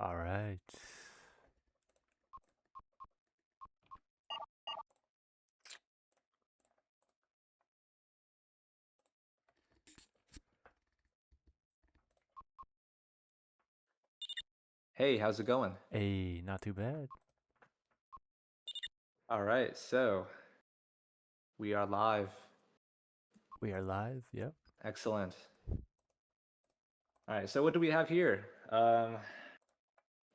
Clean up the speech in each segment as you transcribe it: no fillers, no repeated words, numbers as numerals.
All right. Hey, how's it going? Hey, not too bad. All right, so we are live. We are live. Yep. Excellent. All right, so what do we have here?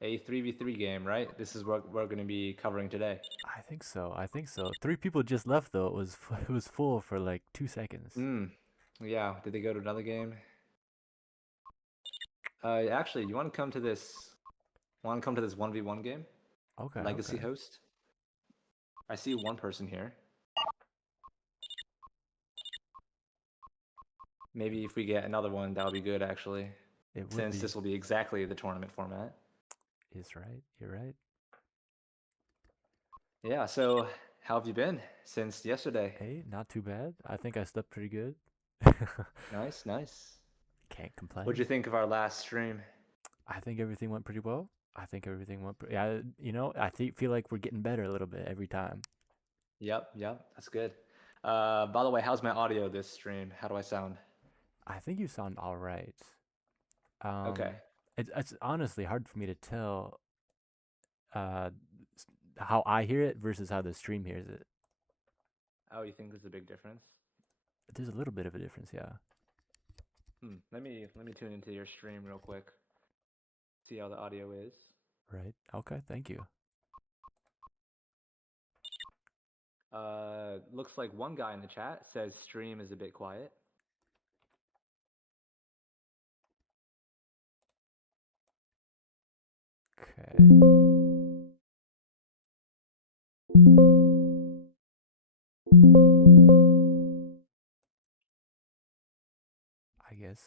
A 3v3 game, right? This is what we're going to be covering today. I think so. I think so. Three people just left though. It was it was full for like 2 seconds. Hmm. Yeah, did they go to another game? Actually, you want to come to this? Want to come to this 1v1 game? Okay. Legacy Okay. host? I see one person here. Maybe if we get another one, that would be good actually, It would since be. this will be exactly the tournament format. Is right. You're right. Yeah, so how have you been since yesterday? Hey, not too bad. I think I slept pretty good. Nice, nice. Can't What'd you complain. think of our last stream? I think everything went pretty well. I think everything went. Yeah. I feel like we're getting better a little bit every time. Yep, that's good. By the way, how's my audio this stream? How do I sound? I think you sound all right. Okay. It's honestly hard for me to tell uh how I hear it versus how the stream hears it. Oh, you think there's a big difference? There's a little bit of a difference, yeah. Let me tune into your stream real quick. See how the audio is. Right. Okay. Thank you. Looks like one guy in the chat says stream is a bit quiet. Okay. I guess.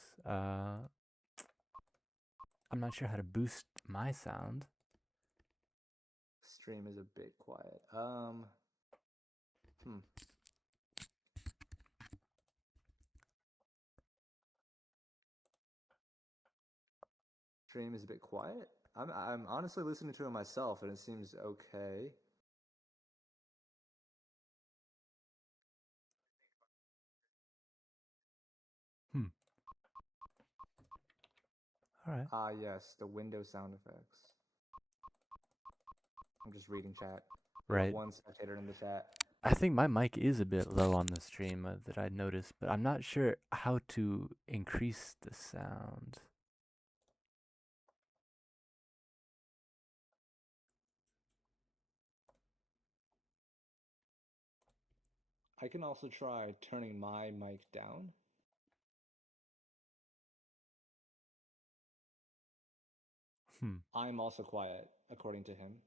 I'm not sure how to boost my sound. Stream is a bit quiet. Hmm. Stream is a bit quiet. I'm honestly listening to it myself, and it seems okay. Hmm. All right. Ah, yes, the window sound effects. I'm just reading chat. We got Right. one spectator in the chat. I think my mic is a bit low on the stream that I noticed, but I'm not sure how to increase the sound. I can also try turning my mic down. Hmm. I'm also quiet, according to him.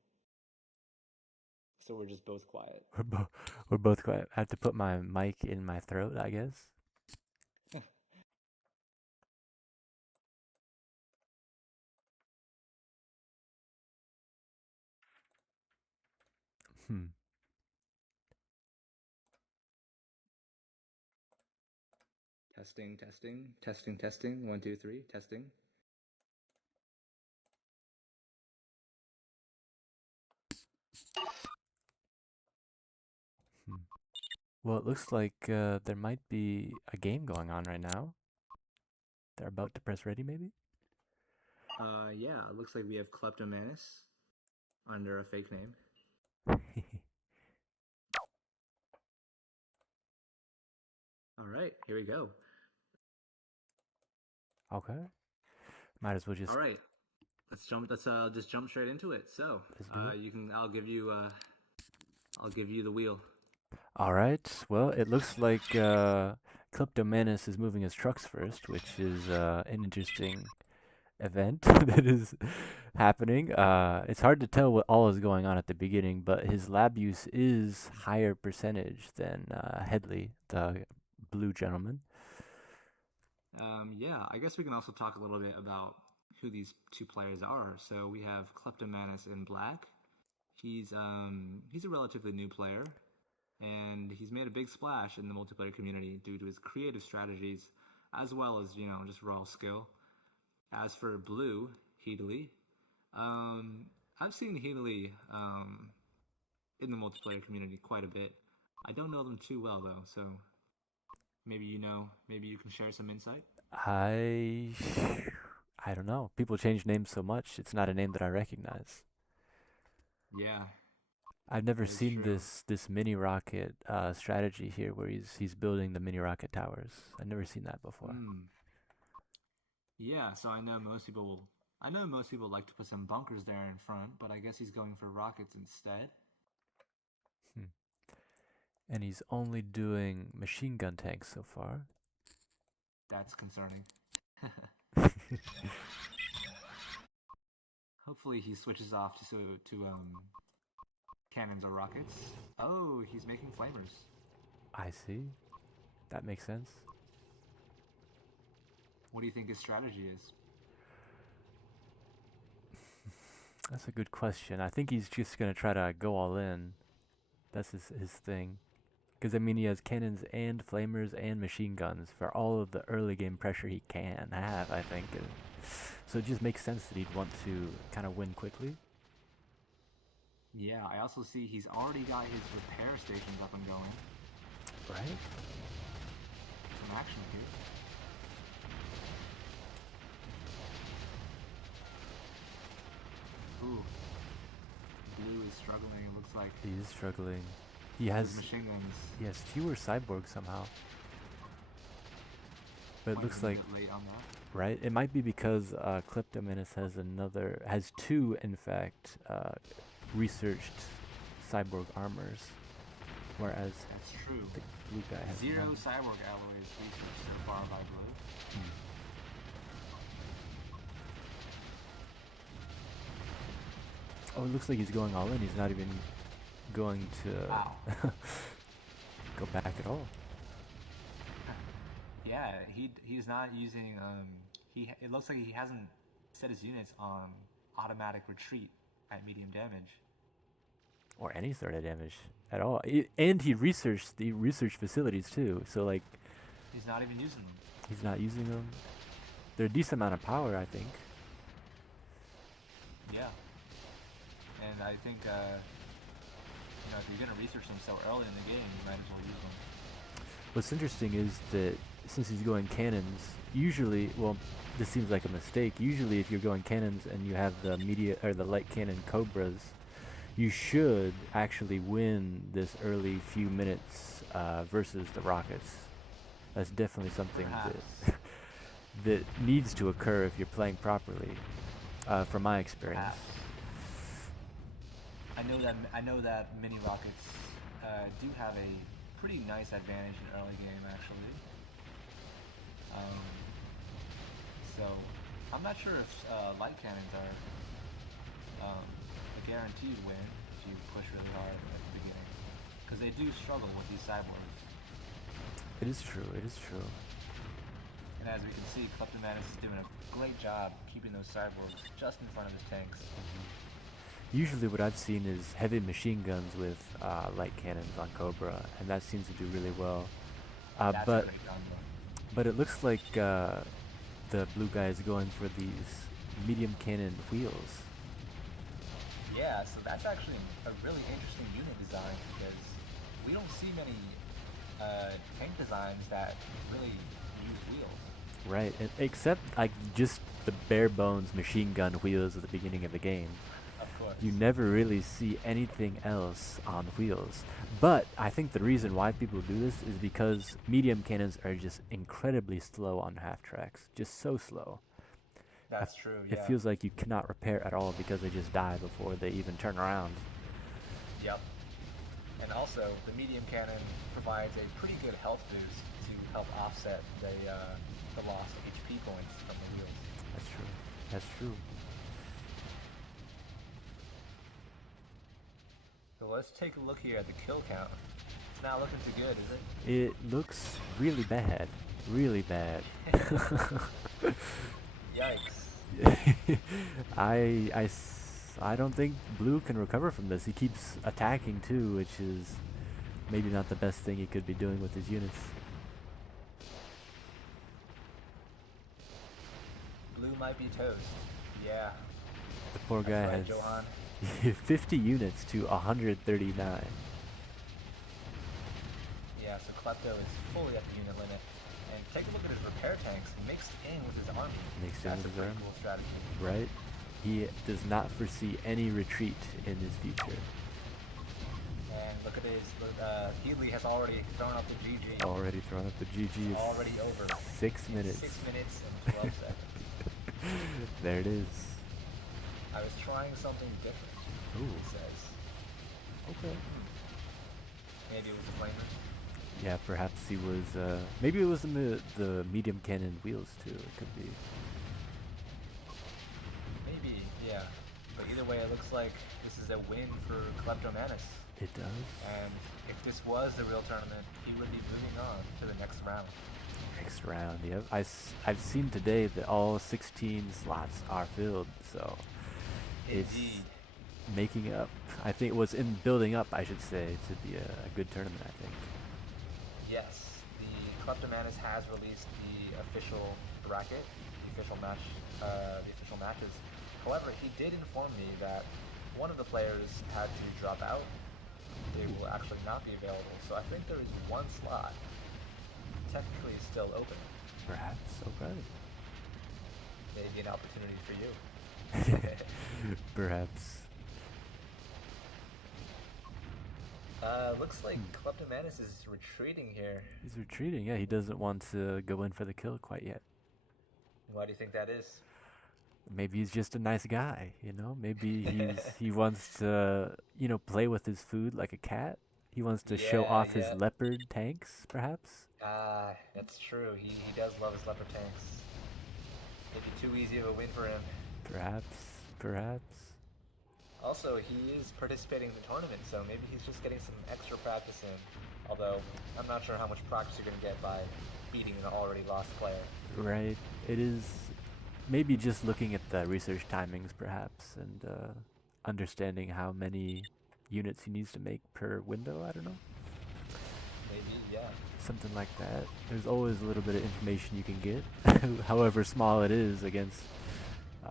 So we're just both quiet. We're both we're both quiet. I have to put my mic in my throat, I guess. Hmm. Testing. 1, 2, 3, testing. Hmm. Well, it looks like there might be a game going on right now. They're about to press ready, maybe? Yeah, it looks like we have Kleptomanus under a fake name. All right, here we go. Okay. Might as well All just right, let's jump. Let's just jump straight into it. So, let's do it. you can. I'll give you the wheel. All right. Well, it looks like Kleptomanus is moving his trucks first, which is an interesting event that is happening. It's hard to tell what all is going on at the beginning, but his lab use is higher percentage than Headley, the blue gentleman. Yeah, I guess we can also talk a little bit about who these two players are. So we have Kleptomanus in black. He's a relatively new player, and he's made a big splash in the multiplayer community due to his creative strategies, as well as just raw skill. As for Blue Heedley, Um, I've seen Healy in the multiplayer community quite a bit. I don't know them too well though, so maybe you know, maybe you can share some insight. I I don't know. People change names so much. It's not a name that I recognize. Yeah, I've never that is seen true. this mini rocket strategy here where he's building the mini rocket towers. I've never seen that before. Hmm. Yeah, so I know most people like to put some bunkers there in front, but I guess he's going for rockets instead. Hmm. And he's only doing machine gun tanks so far. That's concerning. Hopefully he switches off to cannons or rockets. Oh, he's making flamers. I see. That makes sense. What do you think his strategy is? That's a good question. I think he's just gonna try to go all in. That's his thing. Because I mean, he has cannons and flamers and machine guns for all of the early game pressure he can have. I think. So it just makes sense that he'd want to kind of win quickly, Yeah, I also see he's already got his repair stations up and going. right? Some action here. Ooh, Blue is struggling. It looks like He is struggling. He with his has machine guns. he has fewer cyborgs somehow, but it Might have looks been a like bit late on that. right. It might be because Kleptomenace has two in fact researched cyborg armors, whereas That's true. the blue guy has Zero none. cyborg alloys researched so far by Blue. Hmm. Oh, it looks like he's going all in. He's not even going Wow. to go back at all. Yeah, he's not using it looks like he hasn't set his units on automatic retreat at medium damage. Or any sort of damage at all. And he researched the research facilities too. So like He's not even using them. he's not using them. They're a decent amount of power, I think. Yeah, and I think if you're gonna research them so early in the game, you might as well use them. What's interesting is that since he's going cannons, usually, well, this seems like a mistake. Usually, if you're going cannons and you have the media or the light cannon cobras, you should actually win this early few minutes versus the rockets. That's definitely something Perhaps, that that needs to occur if you're playing properly, from my experience. perhaps. I know that mini rockets do have a pretty nice advantage in early game actually. Um, so I'm not sure if light cannons are a guaranteed win if you push really hard at the beginning, because they do struggle with these cyborgs. It is true. It is true. And as we can see, Kleptomanus is doing a great job keeping those cyborgs just in front of his tanks. Usually, what I've seen is heavy machine guns with light cannons on Cobra, and that seems to do really well. Uh, That's a but great combo. but it looks like the blue guy is going for these medium cannon wheels. Yeah, so that's actually a really interesting unit design because we don't see many tank designs that really use wheels. Right, and except like just the bare bones machine gun wheels at the beginning of the game. Of course. You never really see anything else on wheels. But I think the reason why people do this is because medium cannons are just incredibly slow on half tracks, just so slow. That's true, It yeah. feels like you cannot repair at all because they just die before they even turn around. Yep. And also, the medium cannon provides a pretty good health boost to help offset the lost HP points from the wheels. That's true. That's true. So let's take a look here at the kill count. It's not looking too good, is it? It looks really bad. Really bad. Yikes. I don't think Blue can recover from this. He keeps attacking too, which is maybe not the best thing he could be doing with his units. Blue might be toast. Yeah. The poor That's guy right, has Johan. 50 units to 139. Yeah, so Clepto is fully at the unit limit. And take a look at his repair tanks mixed in with his army. Mixed in That's with a his pretty army. cool strategy. Right? He does not foresee any retreat in his future. And look at his. Healy has already thrown up the GG. Already thrown up the It's GG. already over 6 minutes. 6 minutes and 12 seconds. There it is. I was trying something different, Ooh. he says. Okay. Maybe it was the flamers. Yeah, perhaps he was. Maybe it was the medium cannon wheels too. It could be. Maybe, yeah. But either way, it looks like this is a win for Kleptomanus. It does. And if this was the real tournament, he would be moving on to the next round. Next round. Yep. I've seen today that all 16 slots are filled. So it's Indeed. making up. I think it was in building up, I should say, to be a good tournament. I think. Yes, the Kleptomanus has released the official bracket, the official matches. However, he did inform me that one of the players had to drop out. They will actually not be available. So I think there is one slot technically still open. Perhaps. Okay. Maybe an opportunity for you. Perhaps. Looks like Kleptomanus is retreating here. He's retreating. Yeah, he doesn't want to go in for the kill quite yet. Why do you think that is? Maybe he's just a nice guy, you know? Maybe he wants to, play with his food like a cat. He wants to show Yeah, off his yeah. leopard tanks, perhaps. Ah, that's true. He does love his leopard tanks. Maybe too easy of a win for him. Perhaps. Perhaps. Also, he is participating in the tournament, so maybe he's just getting some extra practice in. Although, I'm not sure how much practice you're going to get by beating an already lost player. Right. It is maybe just looking at the research timings, perhaps, and understanding how many units he needs to make per window. I don't know. Maybe, yeah. Something like that. There's always a little bit of information you can get, however small it is, against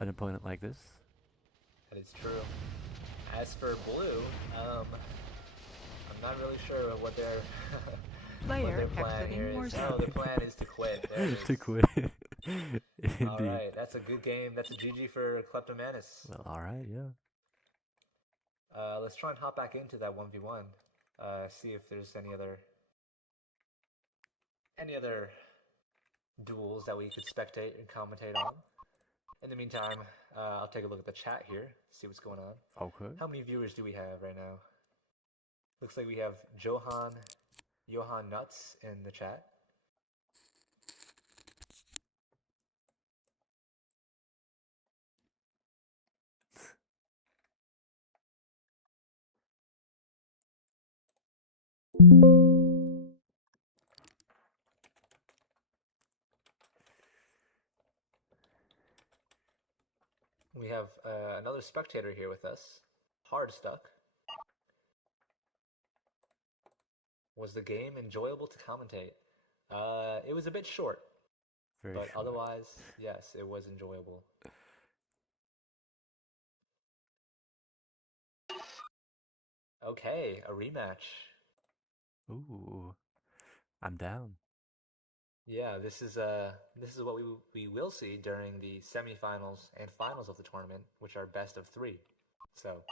an opponent like this. That is true. As for blue, I'm not really sure what their what their plan here is. Oh, their plan is to quit. There it is. To quit. Indeed. All right, that's a good game. That's a GG for Kleptomanus. Well, all right, yeah. Let's try and hop back into that 1v1. See if there's any other duels that we could spectate and commentate on. In the meantime, I'll take a look at the chat here, see what's going on. Okay. How many viewers do we have right now? Looks like we have Johan Nuts in the chat. We have another spectator here with us. Hard Stuck. Was the game enjoyable to commentate? It was a bit short, Very but short. otherwise, yes, it was enjoyable. Okay, a rematch. Ooh, I'm down. Yeah, this is what we will see during the semifinals and finals of the tournament, which are best of 3. So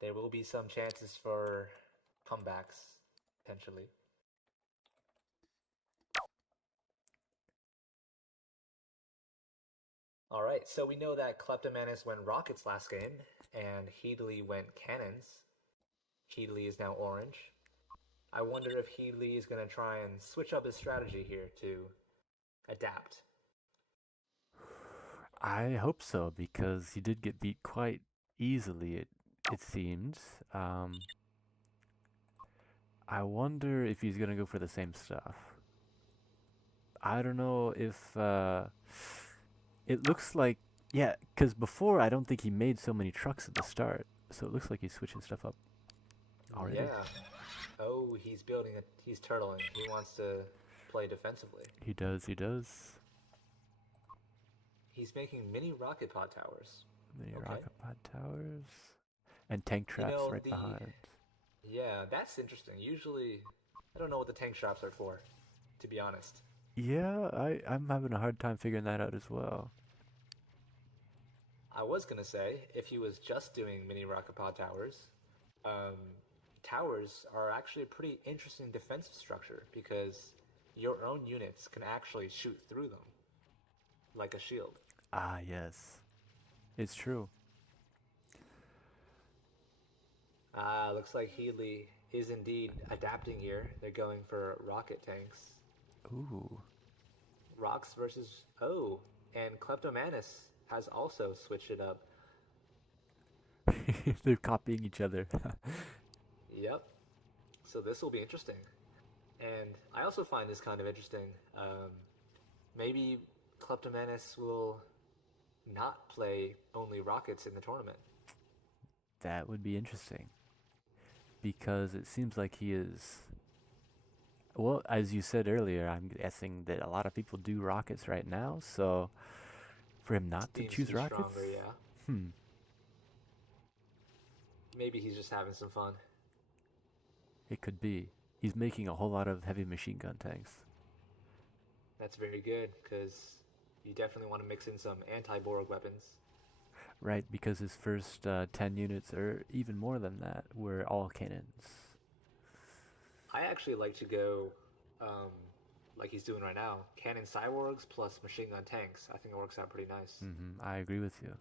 there will be some chances for comebacks potentially. All right, so we know that Kleptomanus went rockets last game, and Heedley went cannons. Heedley is now orange. I wonder if Heedley is going to try and switch up his strategy here to adapt. I hope so, because he did get beat quite easily, it seems. I wonder if he's gonna go for the same stuff. I don't know if it looks like, yeah, because before I don't think he made so many trucks at the start, so it looks like he's switching stuff up already. Yeah. Oh, he's he's turtling. He wants to play defensively. He does, he does. He's making mini rocket pod towers. Mini Okay. rocket pod towers. And tank You traps know, right the behind. yeah, that's interesting. Usually, I don't know what the tank traps are for, to be honest. Yeah, I'm having a hard time figuring that out as well. I was gonna say if he was just doing mini rocket pod towers, um, towers are actually a pretty interesting defensive structure because your own units can actually shoot through them like a shield. Ah, yes. It's true. Ah, looks like Healy is indeed adapting here. They're going for rocket tanks. Ooh. Rocks versus oh, and Kleptomanus has also switched it up. They're copying each other. Yep. So this will be interesting. And I also find this kind of interesting. Maybe Kleptomanus will not play only rockets in the tournament. That would be interesting. Because it seems like he is. Well, as you said earlier, I'm guessing that a lot of people do rockets right now, so for him not to Seems to choose be rockets? stronger, yeah. Hmm, Maybe he's just having some fun. it could be. He's making a whole lot of heavy machine gun tanks. That's very good because you definitely want to mix in some anti-Borg weapons. Right, because his first 10 units, or even more than that, were all cannons. I actually like to go, um, like he's doing right now, cannon cyborgs plus machine gun tanks. I think it works out pretty nice I agree with you.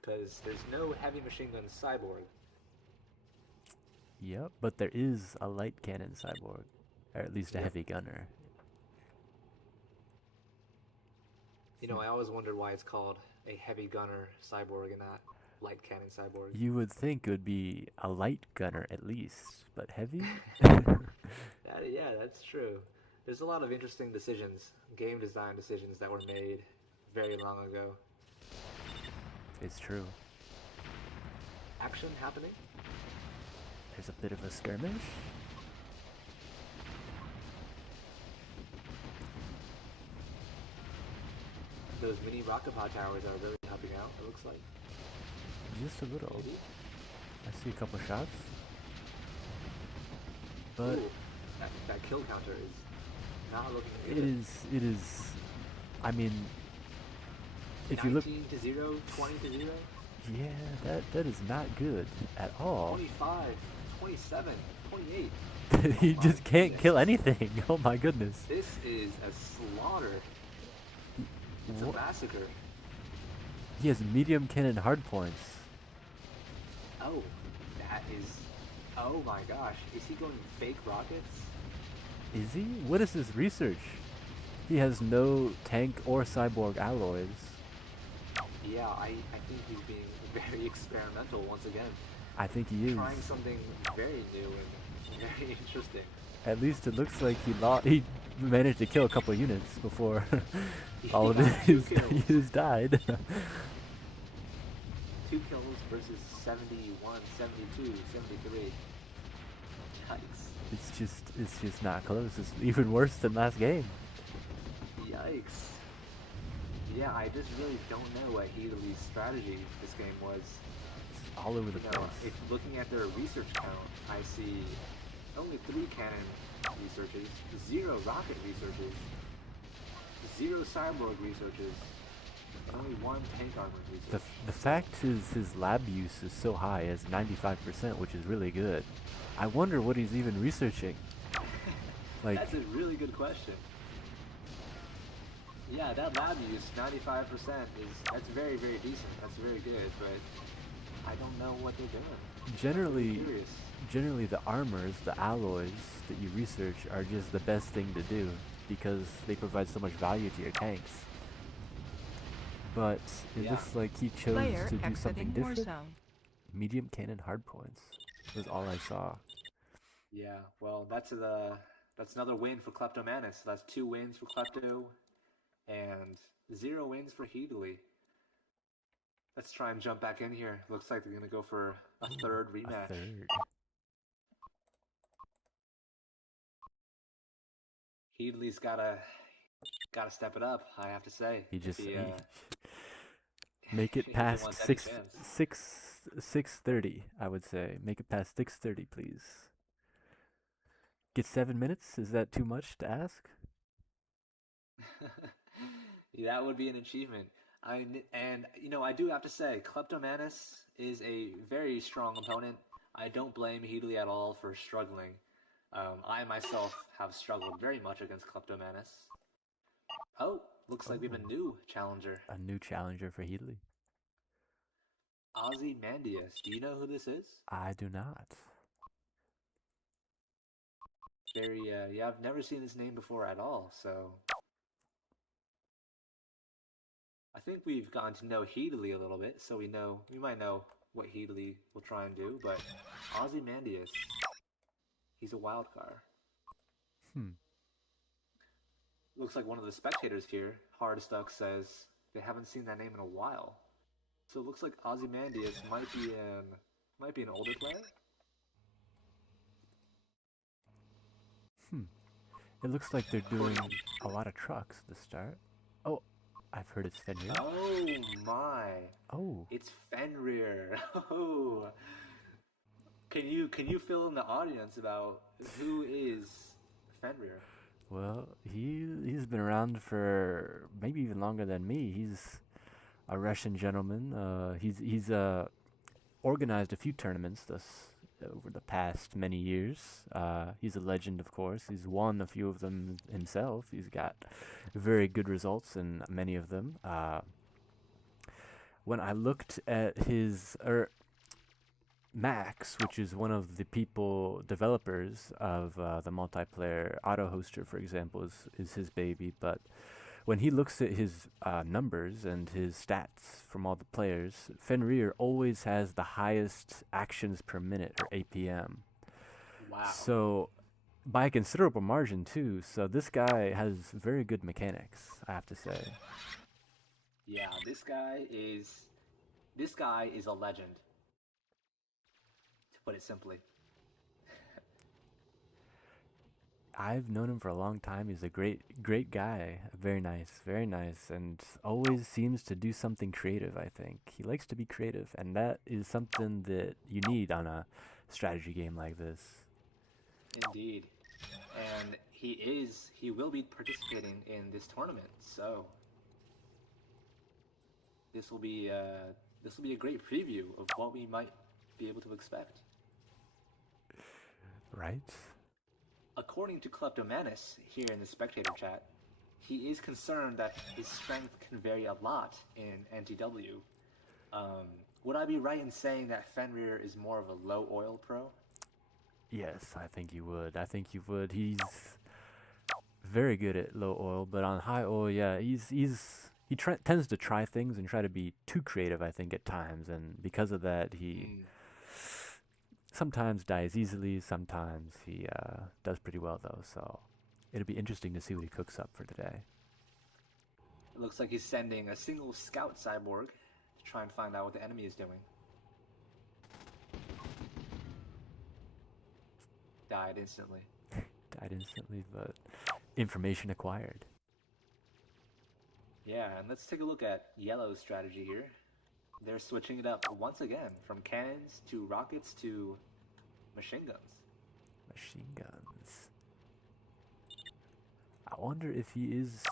because there's no heavy machine gun cyborg. Yep, but there is a light cannon cyborg, or at least a Yep. heavy gunner. You know, Hmm. I always wondered why it's called a heavy gunner cyborg and not light cannon cyborg. You would think it would be a light gunner at least, but heavy? Yeah, that's true. There's a lot of interesting decisions, game design decisions that were made very long ago. It's true. Action happening. There's a bit of a skirmish. Those mini rocket pod towers are really helping out, it looks like. Just a little. Maybe? I see a couple shots, but Ooh, that kill counter is not looking it good. is, it is, I mean, if you look, 19 to 0, 20 to 0, yeah, that is not good at all. 25, 27, 28. Oh He my just can't goodness. kill anything. Oh my goodness. This is a slaughter. It's a What? massacre. He has medium cannon hard points. Oh, that is. Oh my gosh. Is he going fake rockets? Is he? What is his research? He has no tank or cyborg alloys. Yeah, I think he's being very experimental once again. I think he is. Trying something very new and very interesting. At least it looks like he managed to kill a couple units before all of Yeah, two his kills. units died. 2 kills versus 71, 72, 73. Yikes. It's just not close. It's even worse than last game. Yikes. Yeah, I just really don't know what Healy's strategy this game was. It's all over the You know, place. if looking at their research count, I see only 3 cannon researches, 0 rocket researches, 0 cyborg researches, and only 1 tank armor research. The fact his lab use is so high as 95%, which is really good. I wonder what he's even researching. Like, That's a really good question. Yeah, that lab use, 95% that's very, very decent. That's very good, but I don't know what they're doing. I'm really generally, curious. generally the armors, the alloys that you research are just the best thing to do because they provide so much value to your tanks. But it Yeah. looks like he chose Player to do something exiting different. Warzone. Medium cannon hardpoints was all I saw. Yeah, well, that's another win for Kleptomanus. That's 2 wins for Klepto and 0 wins for Heedley. Let's try and jump back in here. Looks like they're gonna go for a Ooh, third a rematch. third. Heedley's gotta step it up. I have to say, He if just he he, Make it He past wants any chance. 6:30, I would say. Make it past 6:30, please. Get 7 minutes? Is that too much to ask? That would be an achievement. And I do have to say, Kleptomanus is a very strong opponent. I don't blame Heatley at all for struggling. I myself have struggled very much against Kleptomanus. Oh, looks like we have a Oh, new challenger, a new challenger for Heatley. Ozymandias. Do you know who this is? I do not. Yeah, I've never seen this name before at all. So I think we've gotten to know Heatley a little bit, so we might know what Heatley will try and do. But Ozymandias, he's a wild card. Hmm. Looks like one of the spectators here, Hardstuck, says they haven't seen that name in a while. So it looks like Ozymandias might be an older player. Hmm. It looks like they're According, doing a lot of trucks at the start. Oh, I've heard it's Fenrir. oh my, Oh, it's Fenrir. Oh, can you fill in the audience about who is Fenrir? well, he's been around for maybe even longer than me. He's a Russian gentleman. He's organized a few tournaments thus over the past many years. He's a legend, of course. He's won a few of them himself. He's got very good results in many of them. When I looked at his Max, which is one of the people developers of the multiplayer auto hoster, for example, is his baby. But when he looks at his numbers and his stats from all the players, Fenrir always has the highest actions per minute, or APM. Wow. So by a considerable margin too. So this guy has very good mechanics, I have to say. Yeah, this guy is a legend, to put it simply. I've known him for a long time. He's a great guy. Very nice, and always seems to do something creative. I think he likes to be creative, and that is something that you need on a strategy game like this. Indeed. And he will be participating in this tournament. So this will be uh, this will be a great preview of what we might be able to expect. Right? According to Kleptomanus here in the spectator chat, he is concerned that his strength can vary a lot in NTW. Um, would I be right in saying that Fenrir is more of a low oil pro? Yes, I think you would. I think you would. He's very good at low oil, but on high oil, yeah, he tends to try things and try to be too creative. I think at times, and because of that, he Mm. sometimes dies easily. Sometimes he does pretty well though. So it'll be interesting to see what he cooks up for today. It looks like he's sending a single scout cyborg to try and find out what the enemy is doing. Died instantly. Died instantly, but information acquired. Yeah, and let's take a look at Yellow's strategy here. They're switching it up once again from cannons to rockets to machine guns. Machine guns. I wonder if he is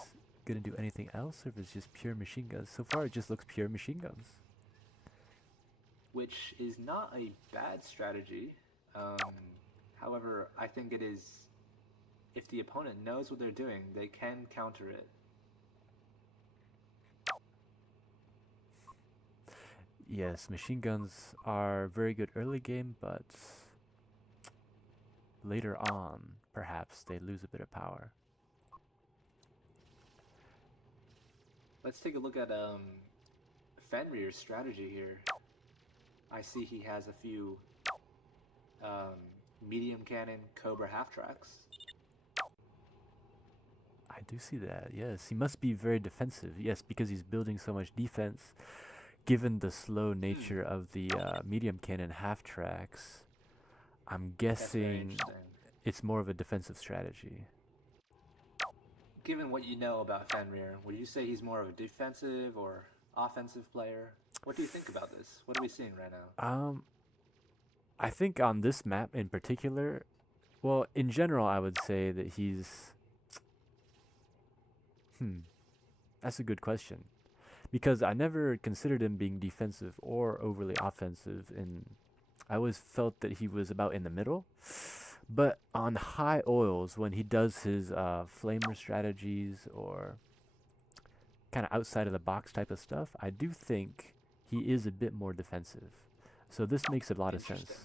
gonna do anything else or if it's just pure machine guns. So far, it just looks pure machine guns. Which is not a bad strategy. However, I think it is, if the opponent knows what they're doing, they can counter it. Yes, machine guns are very good early game, but later on, perhaps they lose a bit of power. Let's take a look at Fenrir's strategy here. I see he has a few um, medium cannon Cobra half tracks. I do see that. Yes, he must be very defensive. Yes, because he's building so much defense. Given the slow Hmm, nature of the medium cannon half tracks, I'm that's very guessing interesting. it's more of a defensive strategy. Given what you know about Fenrir, would you say he's more of a defensive or offensive player? What do you think about this? What are we seeing right now? Um, I think on this map in particular, well, in general, I would say that he's. Hmm, that's a good question because I never considered him being defensive or overly offensive. And I always felt that he was about in the middle. But on high oils, when he does his flamer strategies or kind of outside of the box type of stuff, I do think he is a bit more defensive. So this makes a lot of sense. Interesting.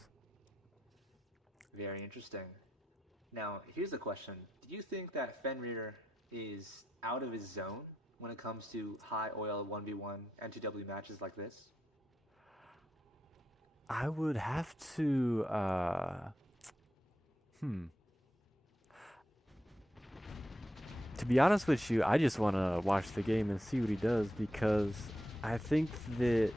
Very interesting. Now, here's the question. Do you think that Fenrir is out of his zone when it comes to high oil 1v1 NTW matches like this? I would have to, hmm. To be honest with you, I just want to watch the game and see what he does because I think that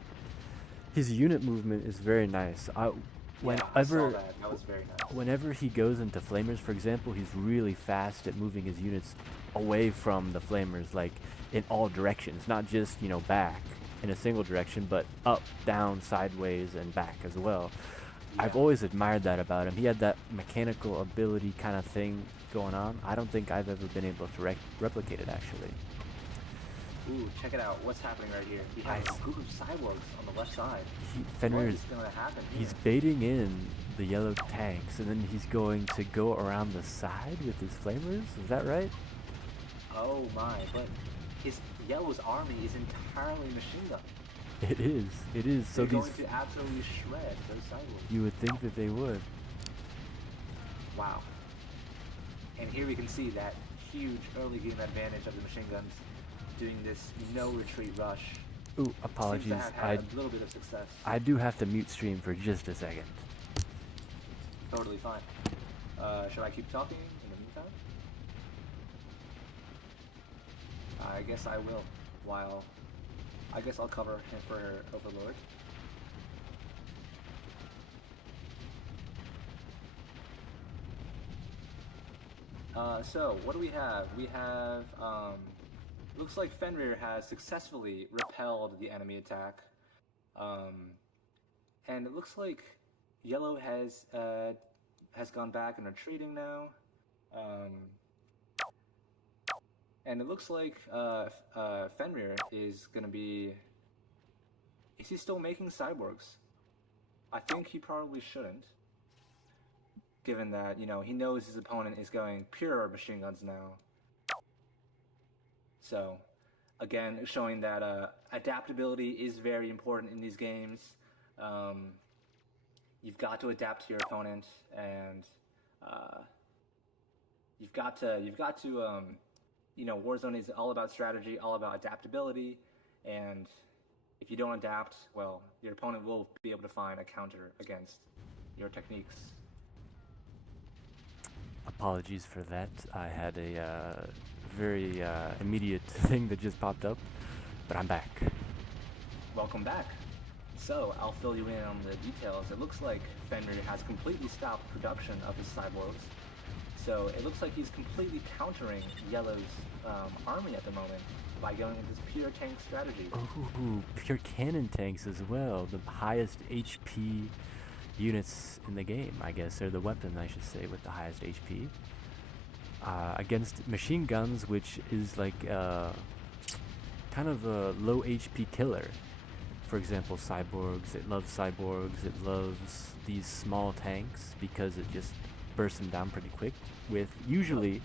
his unit movement is very nice. Yeah, I saw Whenever that. That was very nice. whenever he goes into flamers, for example, he's really fast at moving his units away from the flamers, like in all directions, not just back in a single direction, but up, down, sideways, and back as well. Yeah. I've always admired that about him. He had that mechanical ability kind of thing going on. I don't think I've ever been able to replicate it actually. Ooh, check it out. What's happening right here? We have a group of cyborgs on the left side. What Fenrir is going to happen here? he's baiting in the yellow tanks, and then he's going to go around the side with his flamers. Is that right? Oh my, but his yellow's army is entirely machine gun. It is. It is. So They're these going to absolutely shred those cyborgs. you would think that they would. Wow. And here we can see that huge early game advantage of the machine guns doing this no retreat rush. Ooh, apologies. Seems to have had a little bit of success. I do have to mute stream for just a second. Totally fine. Should I keep talking in the meantime? I guess I will. I guess I'll cover him for Overlord. So what do we have? We have, looks like Fenrir has successfully repelled the enemy attack. And it looks like Yellow has gone back and retreating now. And it looks like Fenrir is gonna be. Is he still making cyborgs? I think he probably shouldn't, given that he knows his opponent is going pure machine guns now. So, again, showing that adaptability is very important in these games. You've got to adapt to your opponent, and you've got to Warzone is all about strategy, all about adaptability, and if you don't adapt, well, your opponent will be able to find a counter against your techniques. Apologies for that. I had a very immediate thing that just popped up, but I'm back. Welcome back. So, I'll fill you in on the details. It looks like Fenrir has completely stopped production of his cyborgs. So, it looks like he's completely countering Yellow's army at the moment by going with his pure tank strategy. Ooh, pure cannon tanks as well. The highest HP units in the game, I guess, or the weapon, I should say, with the highest HP. Against machine guns, which is like kind of a low HP killer. For example, cyborgs. It loves cyborgs. It loves these small tanks because it just bursts them down pretty quick. With usually,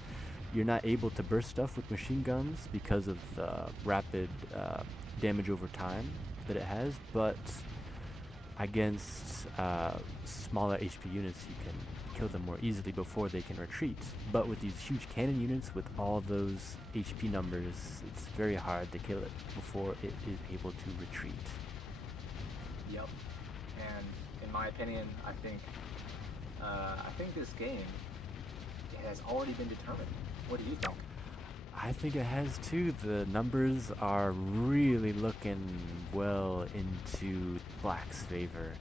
you're not able to burst stuff with machine guns because of the rapid damage over time that it has, but against smaller HP units, you can kill them more easily before they can retreat. But with these huge cannon units with all those HP numbers, it's very hard to kill it before it is able to retreat. Yep. And in my opinion, I think this game has already been determined. What do you think? I think it has too. The numbers are really looking well into Black's favor.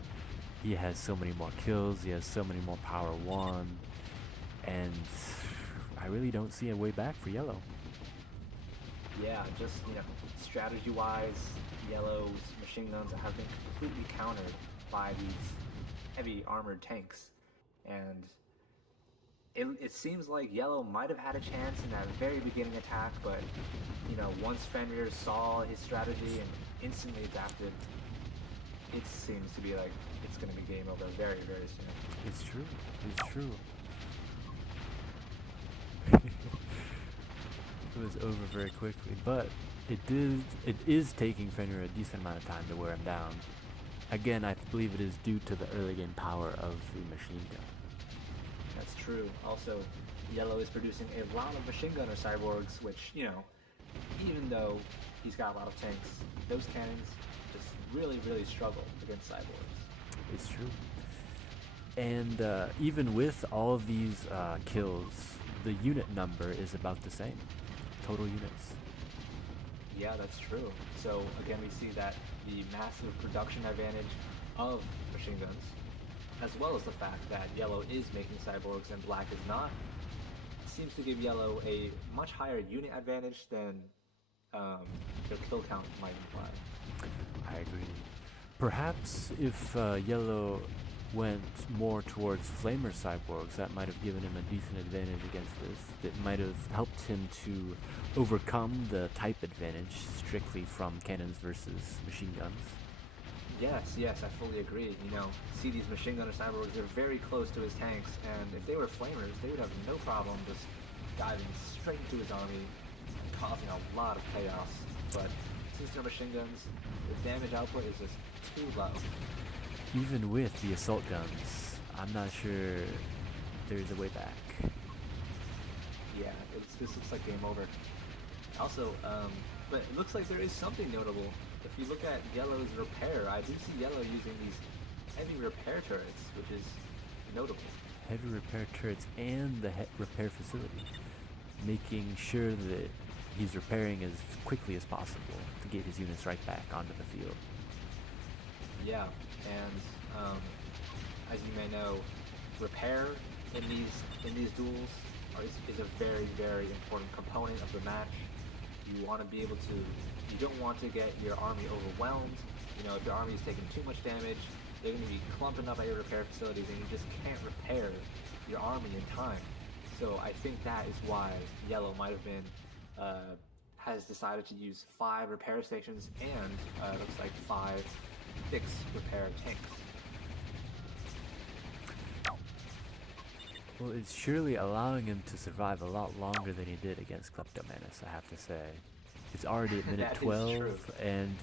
He has so many more kills, he has so many more power 1, and I really don't see a way back for Yellow. Yeah, just strategy-wise, Yellow's machine guns have been completely countered by these heavy armored tanks, and it seems like Yellow might have had a chance in that very beginning attack, but once Fenrir saw his strategy and instantly adapted, it seems to be like it's going to be game over very, very soon. It's true. It's true. It was over very quickly, but it is taking Fenrir a decent amount of time to wear him down. Again, I believe it is due to the early game power of the machine gun. That's true. Also, Yellow is producing a lot of machine gunner cyborgs, which, even though he's got a lot of tanks, those cannons just really, really struggle against cyborgs. It's true. And even with all of these kills, the unit number is about the same. Total units. Yeah, that's true. So again, we see that the massive production advantage of machine guns, as well as the fact that Yellow is making cyborgs and Black is not, seems to give Yellow a much higher unit advantage than their kill count might imply. I agree. Perhaps if Yellow went more towards Flamer cyborgs, that might have given him a decent advantage against this. It might have helped him to overcome the type advantage strictly from cannons versus machine guns. Yes, I fully agree. See these machine gunner cyborgs, they're very close to his tanks, and if they were flamers, they would have no problem just diving straight into his army and causing a lot of chaos. But since they're machine guns, the damage output is just too low. Even with the assault guns, I'm not sure there's a way back. Yeah, this looks like game over. Also, but it looks like there is something notable. If you look at Yellow's repair, I do see Yellow using these heavy repair turrets, which is notable. Heavy repair turrets and the repair facility, making sure that he's repairing as quickly as possible to get his units right back onto the field. Yeah, and as you may know, repair in these duels is a very, very important component of the match. You want to be able to, you don't want to get your army overwhelmed. If your army is taking too much damage, they're going to be clumping up at your repair facilities and you just can't repair your army in time. So I think that is why Yellow might have been, has decided to use 5 repair stations and looks like 5 fixed repair tanks. Well, it's surely allowing him to survive a lot longer than he did against Kleptomanus, I have to say. It's already at minute 12, and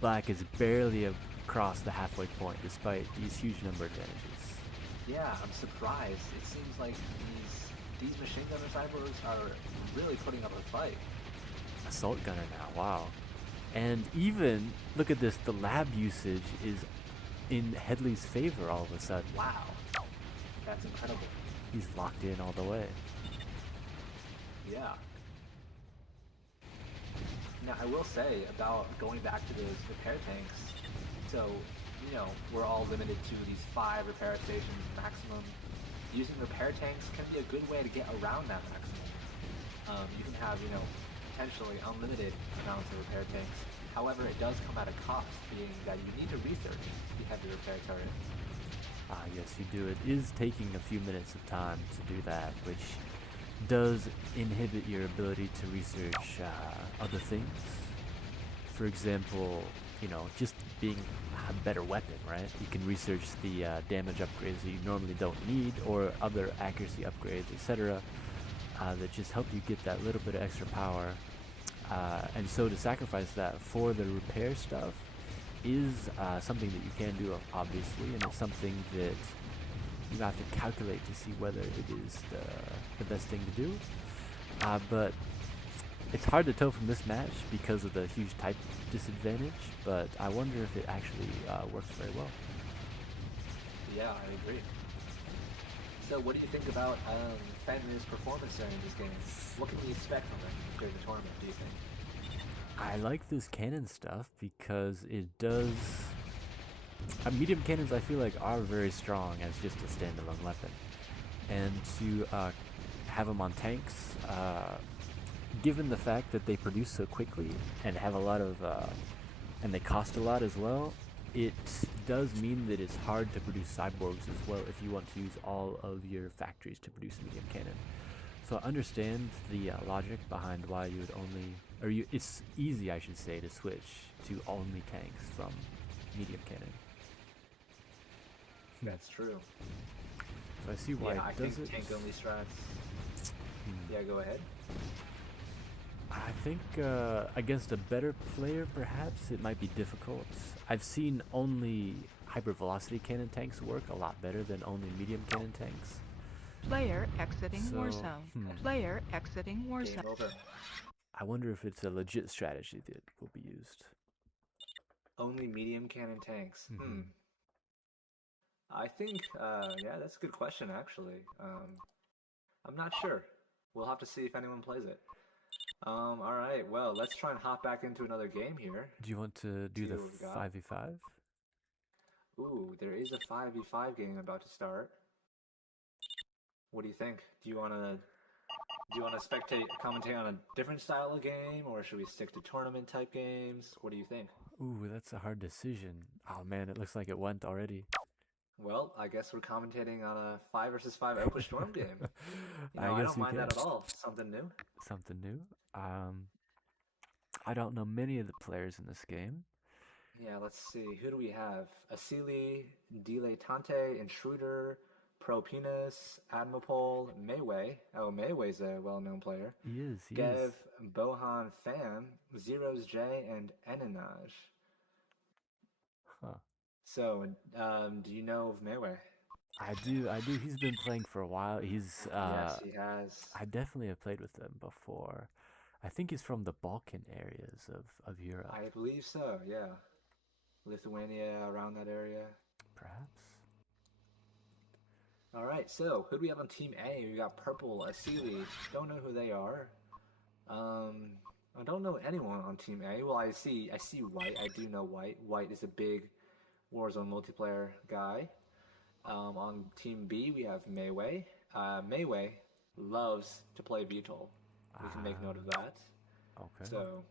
Black is barely across the halfway point, despite these huge number advantages. Yeah, I'm surprised. It seems like these machine gunner cyborgs are really putting up a fight. Assault gunner now, wow. And even, look at this, the lab usage is in Headley's favor all of a sudden. Wow, that's incredible. He's locked in all the way. Yeah. Now, I will say about going back to those repair tanks, so, we're all limited to these 5 repair stations maximum. Using repair tanks can be a good way to get around that maximum. You can have, potentially unlimited amounts of repair tanks. However, it does come at a cost, being that you need to research the heavy repair turret. Yes, you do. It is taking a few minutes of time to do that, which does inhibit your ability to research other things. For example, just being a better weapon, right? You can research the damage upgrades that you normally don't need, or other accuracy upgrades, etc. That just help you get that little bit of extra power. And so to sacrifice that for the repair stuff is something that you can do, obviously, and it's something that you have to calculate to see whether it is the best thing to do. But it's hard to tell from this match because of the huge type disadvantage, but I wonder if it actually works very well. Yeah, I agree. So what do you think about Fenrir's performance during this game? What can we expect from him during the tournament, do you think? I like this cannon stuff because it does... medium cannons I feel like are very strong as just a standalone weapon. And to have them on tanks given the fact that they produce so quickly and have a lot of, and they cost a lot as well, it does mean that it's hard to produce cyborgs as well if you want to use all of your factories to produce medium cannon. So I understand the logic behind why you would only, or you, it's easy, I should say, to switch to only tanks from medium cannon. Hmm. That's true. So I see why Yeah, it I does think it. tank only strats. Hmm. Yeah, go ahead. I think against a better player, perhaps it might be difficult. I've seen only hypervelocity cannon tanks work a lot better than only medium cannon tanks. Player exiting So, Warzone. Player exiting Game Warzone. over. I wonder if it's a legit strategy that will be used. Only medium cannon tanks. Mm-hmm. I think, yeah, that's a good question, actually. I'm not sure. We'll have to see if anyone plays it. All right, well, let's try and hop back into another game here. Do you want to do See the what we got. 5v5? Ooh, there is a 5v5 game about to start. What do you think? Do you want to spectate, commentate on a different style of game, or should we stick to tournament type games? What do you think? Ooh, that's a hard decision. Oh man, it looks like it went already. Well, I guess we're commentating on a 5 versus 5 Opa Storm game. I I guess don't we mind can. that at all. Something new. Something new. I don't know many of the players in this game. Yeah, let's see. Who do we have? Asili, Dilettante, Intruder, Propenis, Admopole, Mayway. Oh, Mayway's a well-known player. He is. He is. Gev, Bohan, Fam, Zeros J, and Eninaj. Huh. So, do you know of Mayway? I do. I do. He's been playing for a while. He's. Yes, he has. I definitely have played with him before. I think he's from the Balkan areas of Europe. I believe so, yeah. Lithuania, around that area. Perhaps. All right, so who do we have on Team A? We got Purple, Asili. Don't know who they are. I don't know anyone on Team A. Well, I see White. I do know White. White is a big Warzone multiplayer guy. On Team B, we have Mayway. Mayway loves to play VTOL. We can make note of that. Okay. So,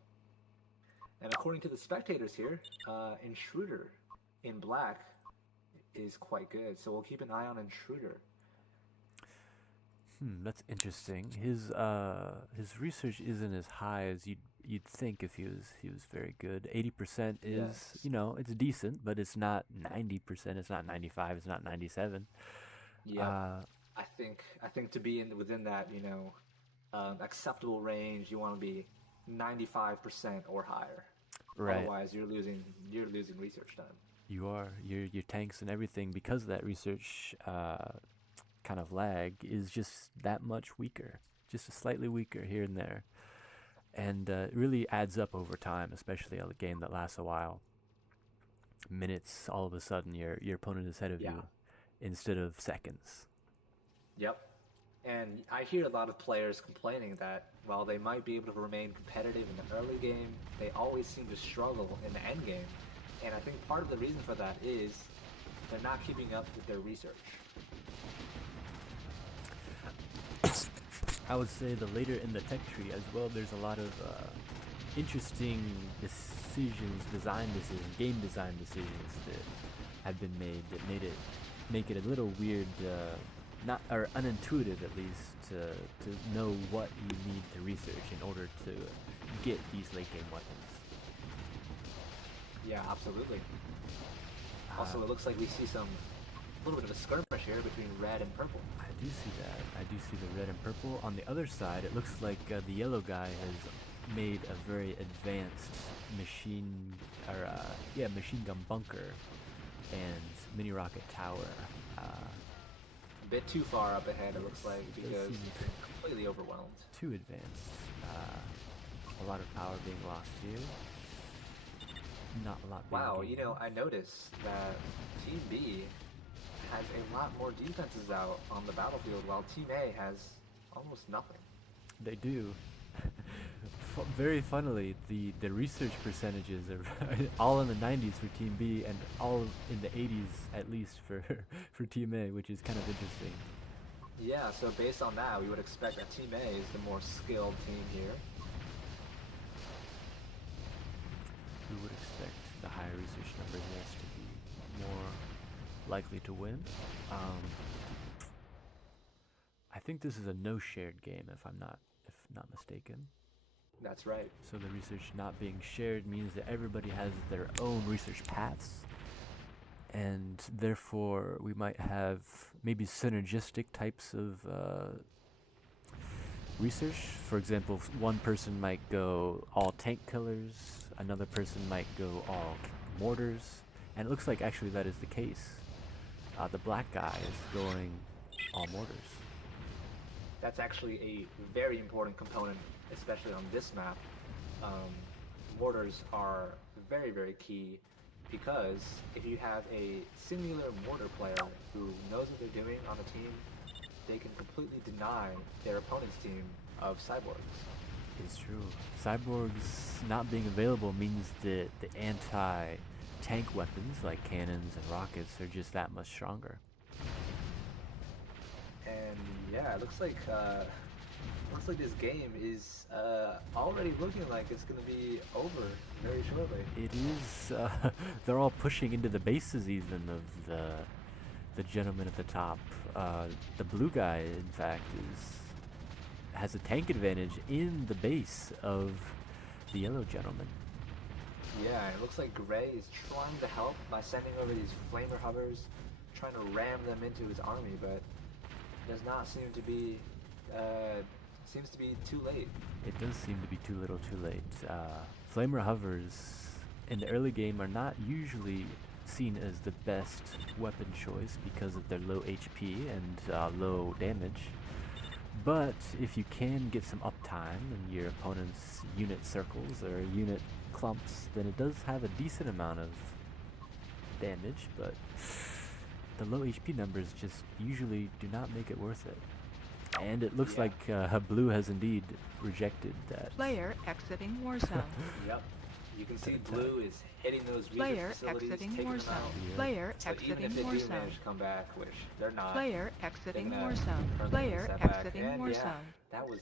and according to the spectators here, Intruder in black is quite good. So we'll keep an eye on Intruder. That's interesting. His research isn't as high as you'd think if he was very good. 80% is, Yes. it's decent, but it's not 90%. It's not 95. It's not 97. Yep. I think to be within that acceptable range, you want to be 95% or higher. Right. Otherwise, you're losing research time. You are your tanks and everything because of that research kind of lag is just that much weaker, just slightly weaker here and there, and it really adds up over time, especially on a game that lasts a while. Minutes, all of a sudden, your opponent is ahead of Yeah. you instead of seconds. Yep. And I hear a lot of players complaining that while they might be able to remain competitive in the early game, they always seem to struggle in the end game. And I think part of the reason for that is they're not keeping up with their research. I would say the later in the tech tree as well, there's a lot of interesting design decisions, game design decisions that have been made that make it a little weird, not or unintuitive at least, to know what you need to research in order to get these late game weapons. Yeah, absolutely. Also, it looks like we see a little bit of a skirmish here between red and purple. I do see that. I do see the red and purple. On the other side, it looks like the yellow guy has made a very advanced machine gun bunker and mini rocket tower. A bit too far up ahead, it looks like, because it's completely overwhelmed. Too advanced. A lot of power being lost here. Not a lot being Wow, gained. I noticed that Team B has a lot more defenses out on the battlefield, while Team A has almost nothing. They do. Very funnily, the research percentages are all in the 90s for Team B and all in the 80s at least for for Team A, which is kind of interesting. Yeah, so based on that, we would expect that Team A is the more skilled team here. We would expect the higher research numbers, yes, to be more likely to win. Um, I think this is a no shared game, if not mistaken. That's right. So the research not being shared means that everybody has their own research paths, and therefore we might have maybe synergistic types of research. For example, one person might go all tank killers, another person might go all mortars, and it looks like actually that is the case. The black guy is going all mortars. That's actually a very important component, especially on this map. Um, Mortars are very, very key because if you have a singular mortar player who knows what they're doing on the team, they can completely deny their opponent's team of cyborgs. It's true. Cyborgs not being available means that the anti-tank weapons like cannons and rockets are just that much stronger. And yeah, it looks like this game is already looking like it's going to be over very shortly. It is. They're all pushing into the bases even of the gentleman at the top. The blue guy, in fact, is has a tank advantage in the base of the yellow gentleman. Yeah, it looks like Gray is trying to help by sending over these flamer hovers, trying to ram them into his army, but does not seem to be seems to be too late. It does seem to be too little too late. Flamer hovers in the early game are not usually seen as the best weapon choice because of their low HP and low damage. But if you can get some uptime in your opponent's unit circles or unit clumps, then it does have a decent amount of damage, but the low HP numbers just usually do not make it worth it. And it looks like Blue has indeed rejected that. Player exiting Warzone. Yep. You can see Blue is hitting those research Player facilities, exiting taking them Warzone. out. Yeah. Player So even exiting if they do Warzone. manage to come back, which they're not, Player exiting they're gonna Warzone. earn Player them a setback. exiting And Warzone. yeah, that was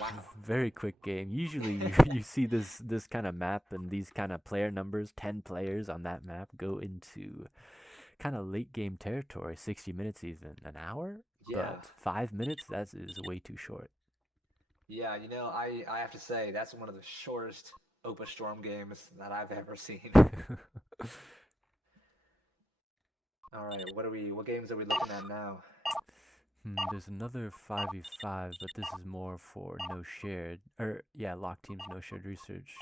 wow. Very quick game. Usually you see this kind of map and these kind of player numbers, 10 players on that map go into kind of late game territory, 60 minutes even, an hour? Yeah. But 5 minutes, that is way too short. Yeah, you know, I have to say that's one of the shortest Opa Storm games that I've ever seen. All right, what games are we looking at now? There's another 5v5, but this is more for no shared, lock teams, no shared research.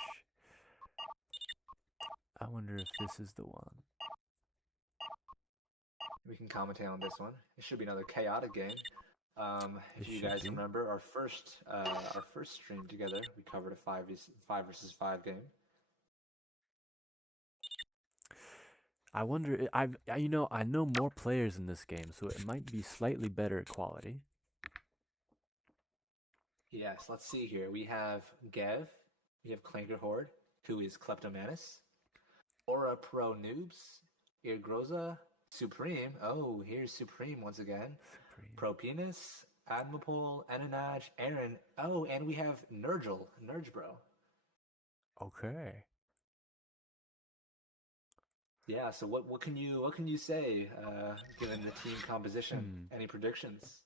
I wonder if this is the one. We can commentate on this one. It should be another chaotic game. If you guys remember our first stream together, we covered a 5 versus 5 game. I wonder. I know more players in this game, so it might be slightly better quality. Yes, let's see here. We have Gev, we have Clanker Horde, who is Kleptomanus, Aura Pro Noobs, Irgroza, Supreme. Oh, here's Supreme once again. Supreme. Pro Penis, Admapol, Enanaj, Aaron. Oh, and we have Nergel, Nergebro. Okay. Yeah. So what can you say given the team composition? Any predictions?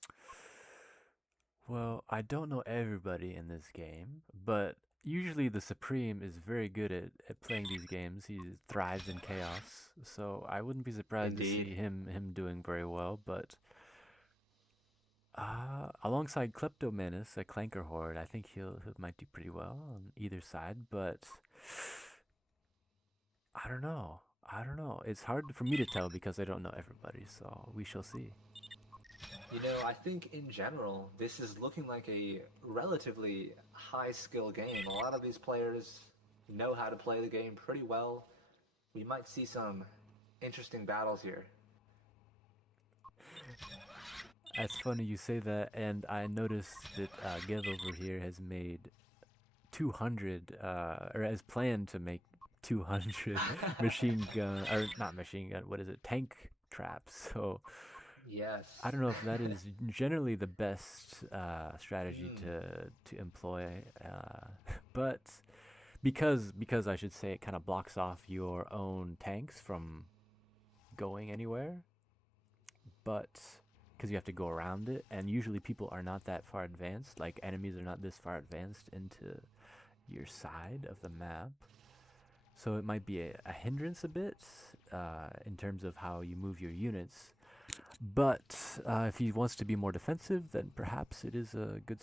Well, I don't know everybody in this game, but usually the Supreme is very good at playing these games. He thrives in chaos, so I wouldn't be surprised to see him doing very well. But alongside Kleptomanus, a Clanker Horde, I think he might do pretty well on either side. But I don't know. It's hard for me to tell because I don't know everybody, so we shall see. You know, I think in general, this is looking like a relatively high skill game. A lot of these players know how to play the game pretty well. We might see some interesting battles here. It's funny you say that, and I noticed that Gev over here has made 200, or has planned to make 200 machine gun, or not machine gun, what is it, tank traps. So Yes. I don't know if that is generally the best strategy Mm, to employ, but because I should say it kind of blocks off your own tanks from going anywhere, but because you have to go around it, and usually people are not that far advanced, like enemies are not this far advanced into your side of the map. So it might be a hindrance a bit in terms of how you move your units. But if he wants to be more defensive, then perhaps it is a good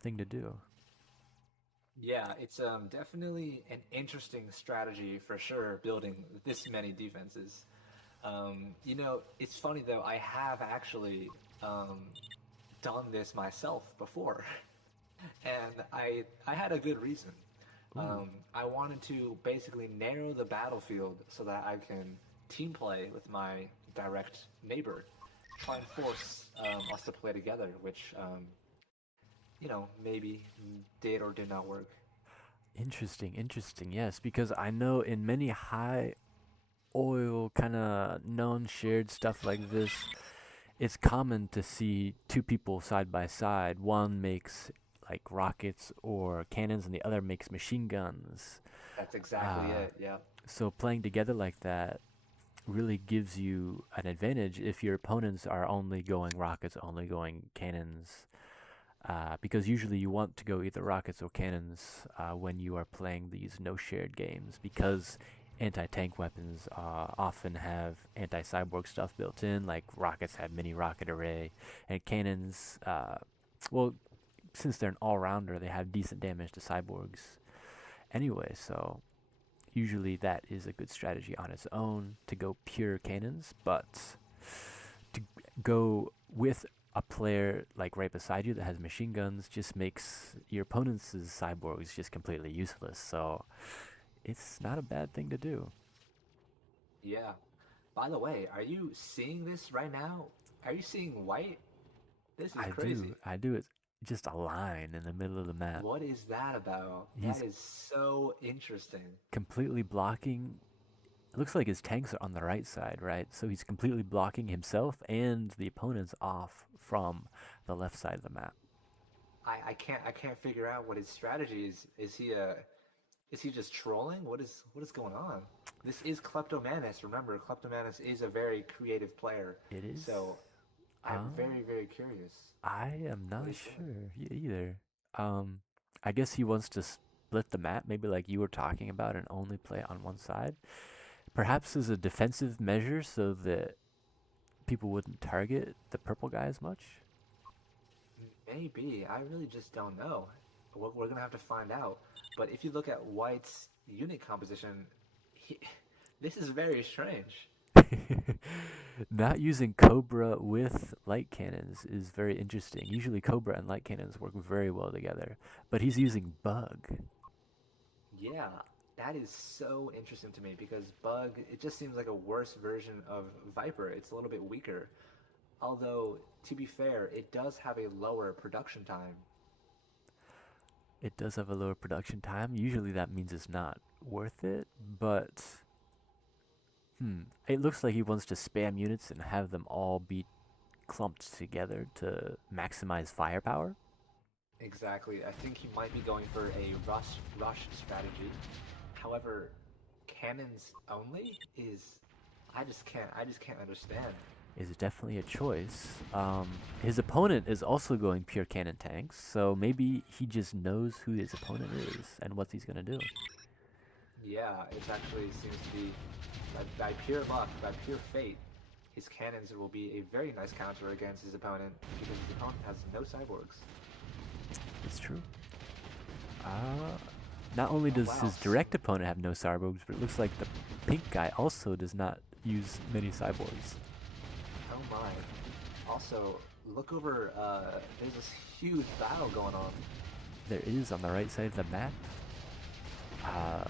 thing to do. yeah, it's definitely an interesting strategy for sure, building this many defenses. It's funny though, I have actually um, done this myself before, and I had a good reason. Ooh, I wanted to basically narrow the battlefield so that I can team play with my direct neighbor, try and force us to play together, which maybe did or did not work. interesting, interesting. Yes, because I know in many high oil kind of known shared stuff like this, it's common to see two people side by side. One makes like rockets or cannons, and the other makes machine guns. That's exactly Uh, it. Yeah. so playing together like that really gives you an advantage if your opponents are only going rockets, only going cannons. Because usually you want to go either rockets or cannons when you are playing these no shared games, because anti-tank weapons often have anti-cyborg stuff built in, like rockets have mini rocket array, and cannons, well, since they're an all-rounder, they have decent damage to cyborgs anyway, so usually that is a good strategy on its own to go pure cannons, but to go with a player like right beside you that has machine guns just makes your opponent's cyborgs just completely useless. So it's not a bad thing to do. Yeah. By the way, are you seeing this right now? Are you seeing white? This is I crazy. do. I do. It's just a line in the middle of the map. What is that about? That He's is so interesting. completely blocking. It looks like his tanks are on the right side, right? So he's completely blocking himself and the opponents off from the left side of the map. I can't figure out what his strategy is. Is he just trolling? What is going on? This is Kleptomanus. Remember, Kleptomanus is a very creative player. It is. So I'm Um, very, very curious I am what not he's doing. sure either. Um, I guess he wants to split the map, maybe like you were talking about, and only play on one side. Perhaps as a defensive measure so that people wouldn't target the purple guy as much. Maybe. I really just don't know. We're gonna have to find out. But if you look at White's unit composition, he, this is very strange. Not using Cobra with light cannons is very interesting. Usually Cobra and light cannons work very well together, but he's using Bug. Yeah, that is so interesting to me because Bug, it just seems like a worse version of Viper. It's a little bit weaker. Although, to be fair, it does have a lower production time. It does have a lower production time. Usually that means it's not worth it, but it looks like he wants to spam units and have them all be clumped together to maximize firepower. Exactly. I think he might be going for a rush strategy. However, cannons only is I just can't understand. Is definitely a choice. His opponent is also going pure cannon tanks, so maybe he just knows who his opponent is and what he's gonna do. Yeah, it actually seems to be by pure luck, by pure fate, his cannons will be a very nice counter against his opponent because his opponent has no cyborgs. It's true. Uh, Not only Oh does wow. his direct opponent have no cyborgs, but it looks like the pink guy also does not use many cyborgs. Oh my. Also, look over. There's this huge battle going on. There is on the right side of the map. Uh,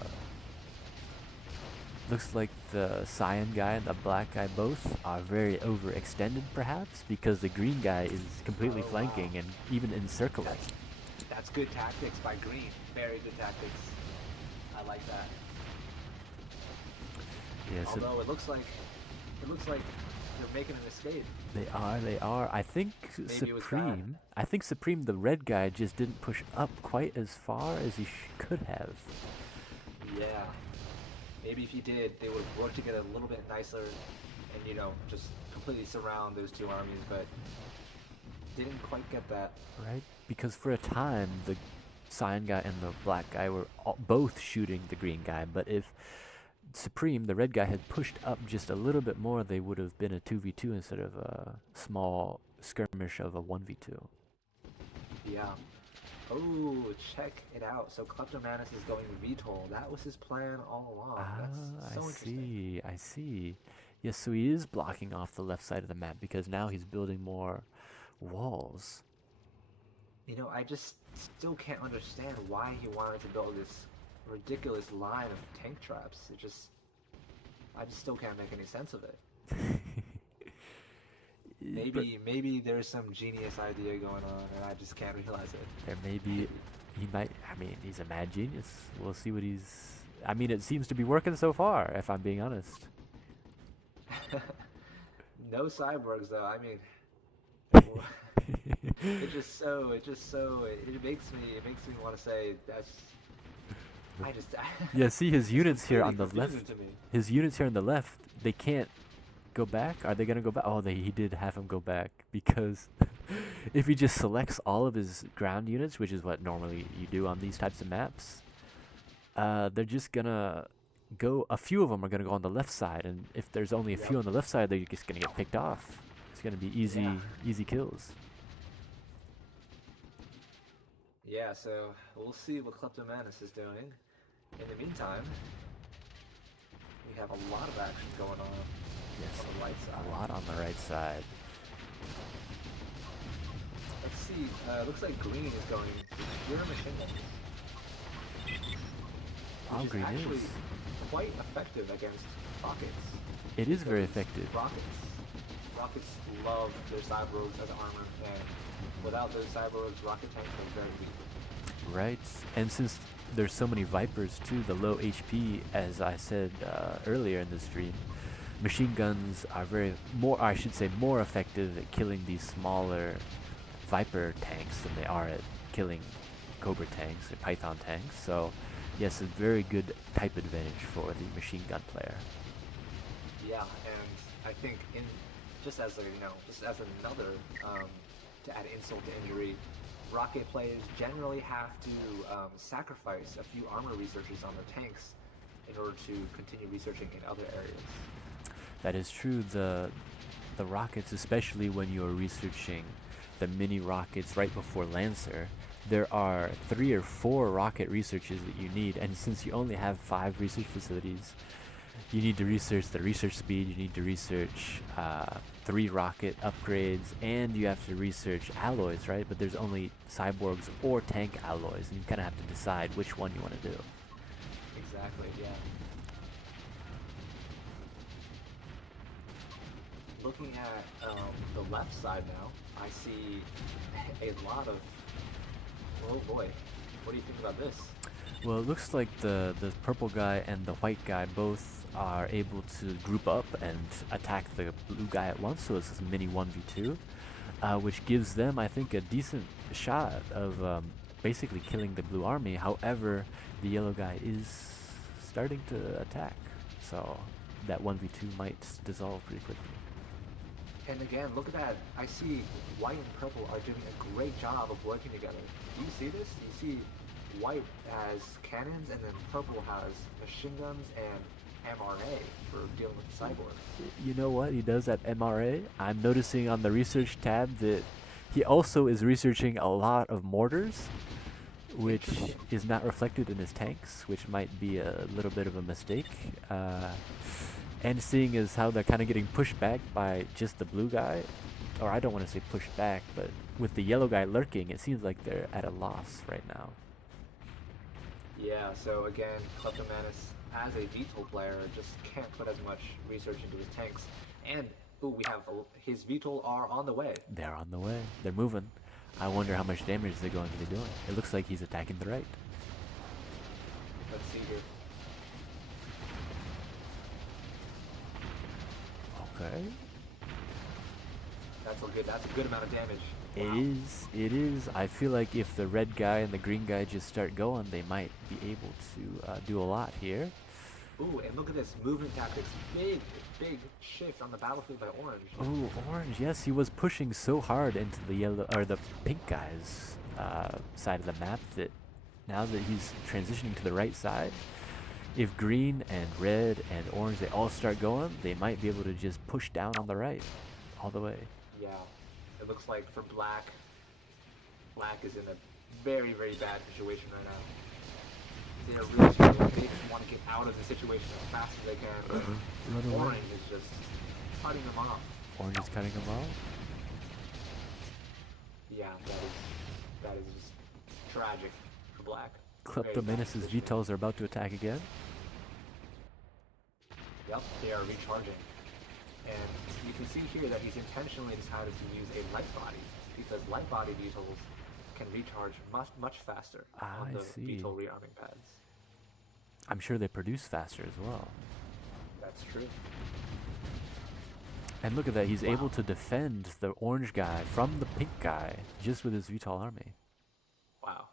Looks like the cyan guy and the black guy both are very overextended, perhaps, because the green guy is completely Oh wow. flanking and even encircling. That's that's good tactics by Green. Very good tactics. I like that. Yeah, so Although it looks like they're making an escape. They are. I think Maybe it was bad. Supreme, the red guy, just didn't push up quite as far as he could have. Yeah. Maybe if he did, they would have worked together a little bit nicer and, you know, just completely surround those two armies, but didn't quite get that. Right? Because for a time, the cyan guy and the black guy were both shooting the green guy, but if Supreme, the red guy, had pushed up just a little bit more, they would have been a 2v2 instead of a small skirmish of a 1v2. Yeah. Oh, check it out. So Kleptomanus is going VTOL. That was his plan all along. That's so interesting. I see. Yes, so he is blocking off the left side of the map because now he's building more walls. You know, I just still can't understand why he wanted to build this ridiculous line of tank traps. I just still can't make any sense of it. Maybe there's some genius idea going on and I just can't realize it. There may be, he might, I mean, he's a mad genius. We'll see what I mean, it seems to be working so far, if I'm being honest. No cyborgs though, I mean, it makes me want to say yeah, see his units here on the really left. confusing to me. His units here on the left, they can't go back. Are they gonna go back? Oh, he did have him go back because if he just selects all of his ground units, which is what normally you do on these types of maps, they're just gonna go. A few of them are gonna go on the left side, and if there's only a few on the left side, they're just gonna get picked off. It's gonna be easy kills. Yeah, so we'll see what Kleptomanus is doing. In the meantime, we have a lot of action going on Yes, the right side. a lot on the right side. Let's see, looks like green is going to pure machine guns. Oh, Which green is actually is. quite effective against rockets. It is very Because effective. Rockets love their cyborgs as armor, and without those cyborgs, rocket tanks are very weak. Right, and since there's so many Vipers too, the low HP, as I said earlier in the stream, machine guns are more effective at killing these smaller Viper tanks than they are at killing Cobra tanks or Python tanks. So, yes, a very good type advantage for the machine gun player. Yeah, and I think just as another to add insult to injury, rocket players generally have to sacrifice a few armor researchers on their tanks in order to continue researching in other areas. That is true. The rockets, especially when you're researching the mini rockets right before Lancer, there are 3 or 4 rocket researches that you need, and since you only have 5 research facilities, you need to research the research speed, you need to research 3 rocket upgrades, and you have to research alloys, right? But there's only cyborgs or tank alloys, and you kind of have to decide which one you want to do. Exactly, yeah. Looking at the left side now, I see a lot of... Oh boy, what do you think about this? Well, it looks like the purple guy and the white guy both are able to group up and attack the blue guy at once, so it's a mini 1v2, which gives them, I think, a decent shot of basically killing the blue army. However, the yellow guy is starting to attack, so that 1v2 might dissolve pretty quickly. And again, look at that. I see white and purple are doing a great job of working together. Do you see this? You see white has cannons, and then purple has machine guns and MRA for dealing with the cyborgs. You know what he does at MRA? I'm noticing on the research tab that he also is researching a lot of mortars, which is not reflected in his tanks, which might be a little bit of a mistake. And seeing as how they're kind of getting pushed back by just the blue guy, or I don't want to say pushed back, but with the yellow guy lurking, it seems like they're at a loss right now. Yeah, so again, Kleptomanus, as a VTOL player, just can't put as much research into his tanks. And, we have his VTOL are on the way. They're on the way. They're moving. I wonder how much damage they're going to be doing. It looks like he's attacking the right. Let's see here. Okay. also good. That's a good amount of damage. It Wow. is. It is. I feel like if the red guy and the green guy just start going, they might be able to do a lot here. Ooh, and look at this movement tactics. Big, big shift on the battlefield by Orange. Oh, orange. Yes, he was pushing so hard into the yellow or the pink guy's side of the map that now that he's transitioning to the right side, if green and red and orange they all start going, they might be able to just push down on the right all the way. Yeah. It looks like for Black, Black is in a very, very bad situation right now. They're really struggling. They just want to get out of the situation as fast as they can. But Run away. Orange is just cutting them off. Orange is cutting him off. Yeah, that is just tragic for Black. Very Clepto bad Menace's positioning. VTOLs are about to attack again. Yep, they are recharging. And you can see here that he's intentionally decided to use a light body because light body VTOLs can recharge much faster on I the see. VTOL rearming pads. I'm sure they produce faster as well. That's true. And look at that, he's able Wow. to defend the orange guy from the pink guy just with his VTOL army. Wow.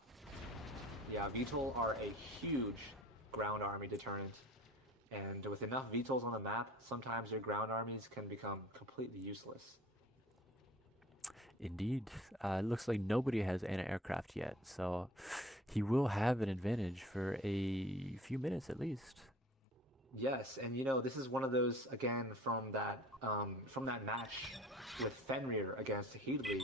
Yeah, VTOL are a huge ground army deterrent. And with enough VTOLs on the map, sometimes your ground armies can become completely useless. Indeed. It looks like nobody has anti-aircraft yet, so he will have an advantage for a few minutes at least. Yes, and this is one of those again from that match with Fenrir against Headley.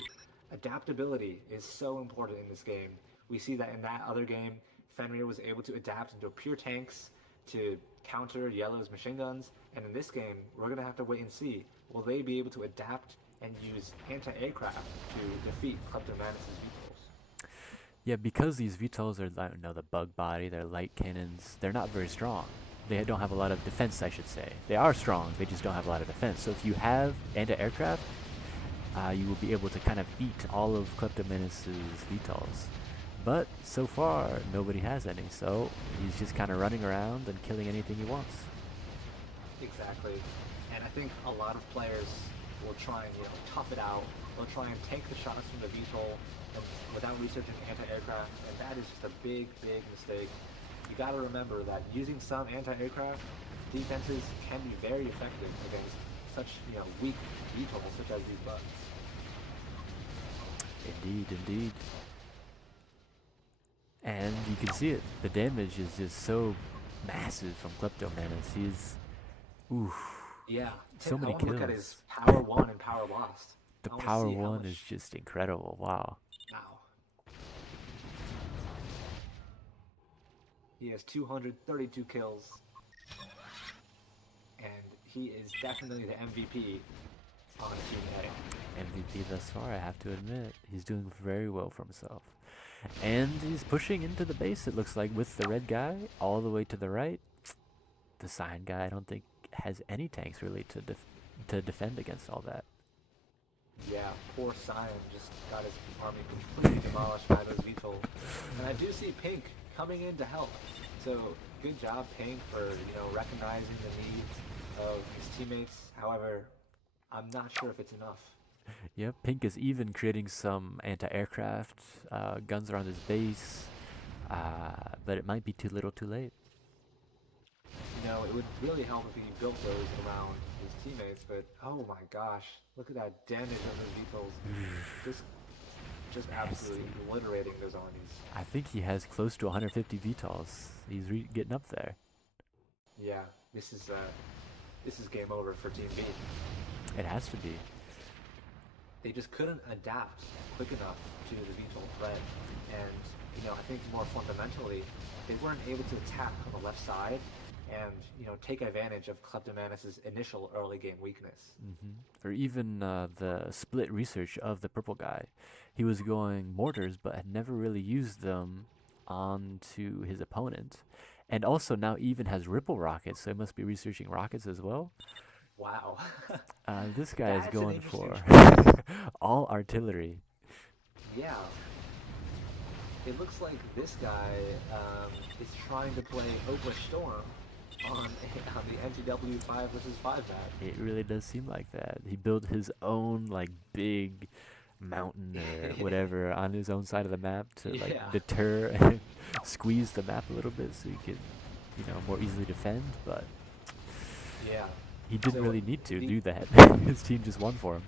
Adaptability is so important in this game. We see that in that other game, Fenrir was able to adapt into pure tanks to counter Yellow's machine guns, and in this game, we're gonna have to wait and see. Will they be able to adapt and use anti-aircraft to defeat Kleptomanus' VTOLs? Yeah, because these VTOLs are like, the bug body, they're light cannons, they're not very strong. They don't have a lot of defense, I should say. They are strong, they just don't have a lot of defense. So if you have anti-aircraft, you will be able to kind of eat all of Kleptomanus' VTOLs. But so far, nobody has any, so he's just kind of running around and killing anything he wants. Exactly. And I think a lot of players will try and, tough it out. They'll try and take the shots from the VTOL without researching anti-aircraft, and that is just a big, big mistake. You gotta remember that using some anti-aircraft defenses can be very effective against such, weak VTOLs such as these bugs. Indeed, indeed. And you can see it. The damage is just so massive from Kleptomanus. He's, oof. Yeah. So many I want to look at kills. his power 1 and power lost. The I wanna power see how one much- is just incredible. Wow. Wow. He has 232 kills. And he is definitely the MVP on Team A. MVP thus far, I have to admit. He's doing very well for himself. And he's pushing into the base, it looks like, with the red guy all the way to the right. The sign guy, I don't think, has any tanks really to defend against all that. Yeah, poor Sion just got his army completely demolished by those VTOL. And I do see Pink coming in to help. So good job, Pink, for recognizing the needs of his teammates. However, I'm not sure if it's enough. Yep, Pink is even creating some anti-aircraft guns around his base, but it might be too little too late. It would really help if he built those around his teammates, but oh my gosh, look at that damage on those VTOLs. Just absolutely obliterating those armies. I think he has close to 150 VTOLs. He's getting up there. Yeah, this is game over for Team B. It has to be. They just couldn't adapt quick enough to the VTOL threat, and I think more fundamentally, they weren't able to attack on the left side and take advantage of Kleptomanus' initial early game weakness. Or even the split research of the purple guy. He was going mortars, but had never really used them onto his opponent. And also now even has ripple rockets, so he must be researching rockets as well. Wow. This guy is That's an going interesting for all artillery. Yeah. It looks like this guy is trying to play Oakland Storm on on the NTW 5 versus 5 map. It really does seem like that. He built his own like big mountain or whatever on his own side of the map to like Yeah, deter and squeeze the map a little bit so he could, more easily defend. But yeah. he didn't So really need to the do that. His team just won for him.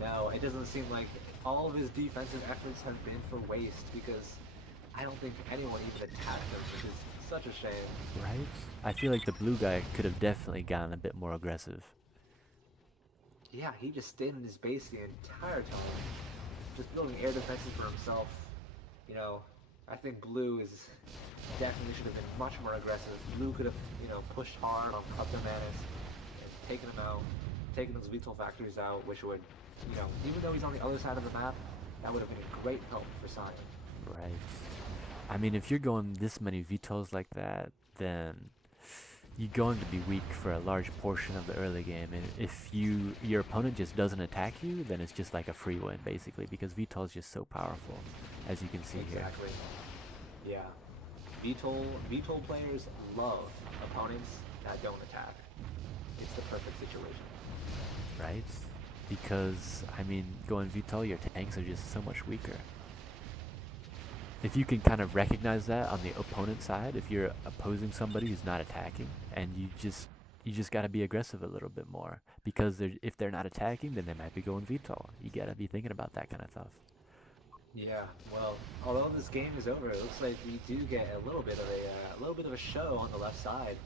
no, no, it doesn't seem like all of his defensive efforts have been for waste because I don't think anyone even attacked him, which is such a shame. Right? I feel like the blue guy could have definitely gotten a bit more aggressive. Yeah, he just stayed in his base the entire time, just building air defenses for himself. You know, I think Blue is definitely should have been much more aggressive. Blue could have, pushed hard on Kleptomanus and taken him out, taken those VTOL factories out, which would, even though he's on the other side of the map, that would have been a great help for Sion. Right. I mean, if you're going this many vetols like that, then you're going to be weak for a large portion of the early game. And if your opponent just doesn't attack you, then it's just like a free win, basically, because VTOL is just so powerful, as you can see here. Exactly. Yeah. VTOL players love opponents that don't attack. It's the perfect situation. Right? Because, I mean, going VTOL, your tanks are just so much weaker. If you can kind of recognize that on the opponent side, if you're opposing somebody who's not attacking, and you just gotta be aggressive a little bit more, because if they're not attacking, then they might be going VTOL. You gotta be thinking about that kind of stuff. Yeah, well, although this game is over, it looks like we do get a little bit of a show on the left side.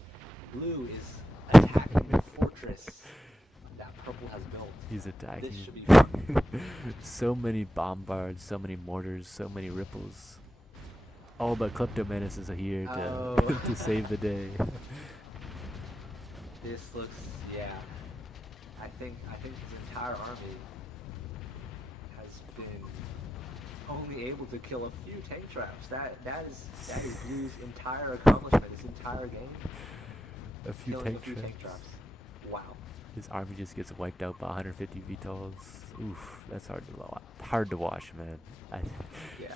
Blue is attacking the fortress that Purple has built. He's This attacking. should be fun. So many bombards, so many mortars, so many ripples. All but Kleptomanus is here Oh, to to save the day. this looks, yeah. I think his entire army has been only able to kill a few tank traps. That is Blue's entire accomplishment. This entire game, A few killing a tank few traps. tank traps. Wow. His army just gets wiped out by 150 VTOLs. Oof, that's hard to watch, man. Yeah.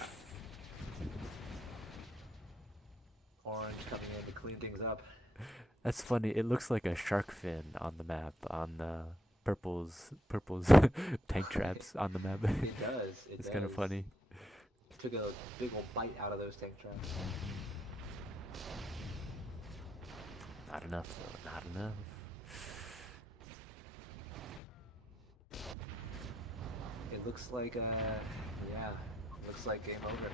Orange coming in to clean things up. That's funny. It looks like a shark fin on the map on purple's tank traps on the map. It does. It It's does. kind of funny. Took a big old bite out of those tank traps. Not enough though. Not enough. It looks like, yeah, looks like game over.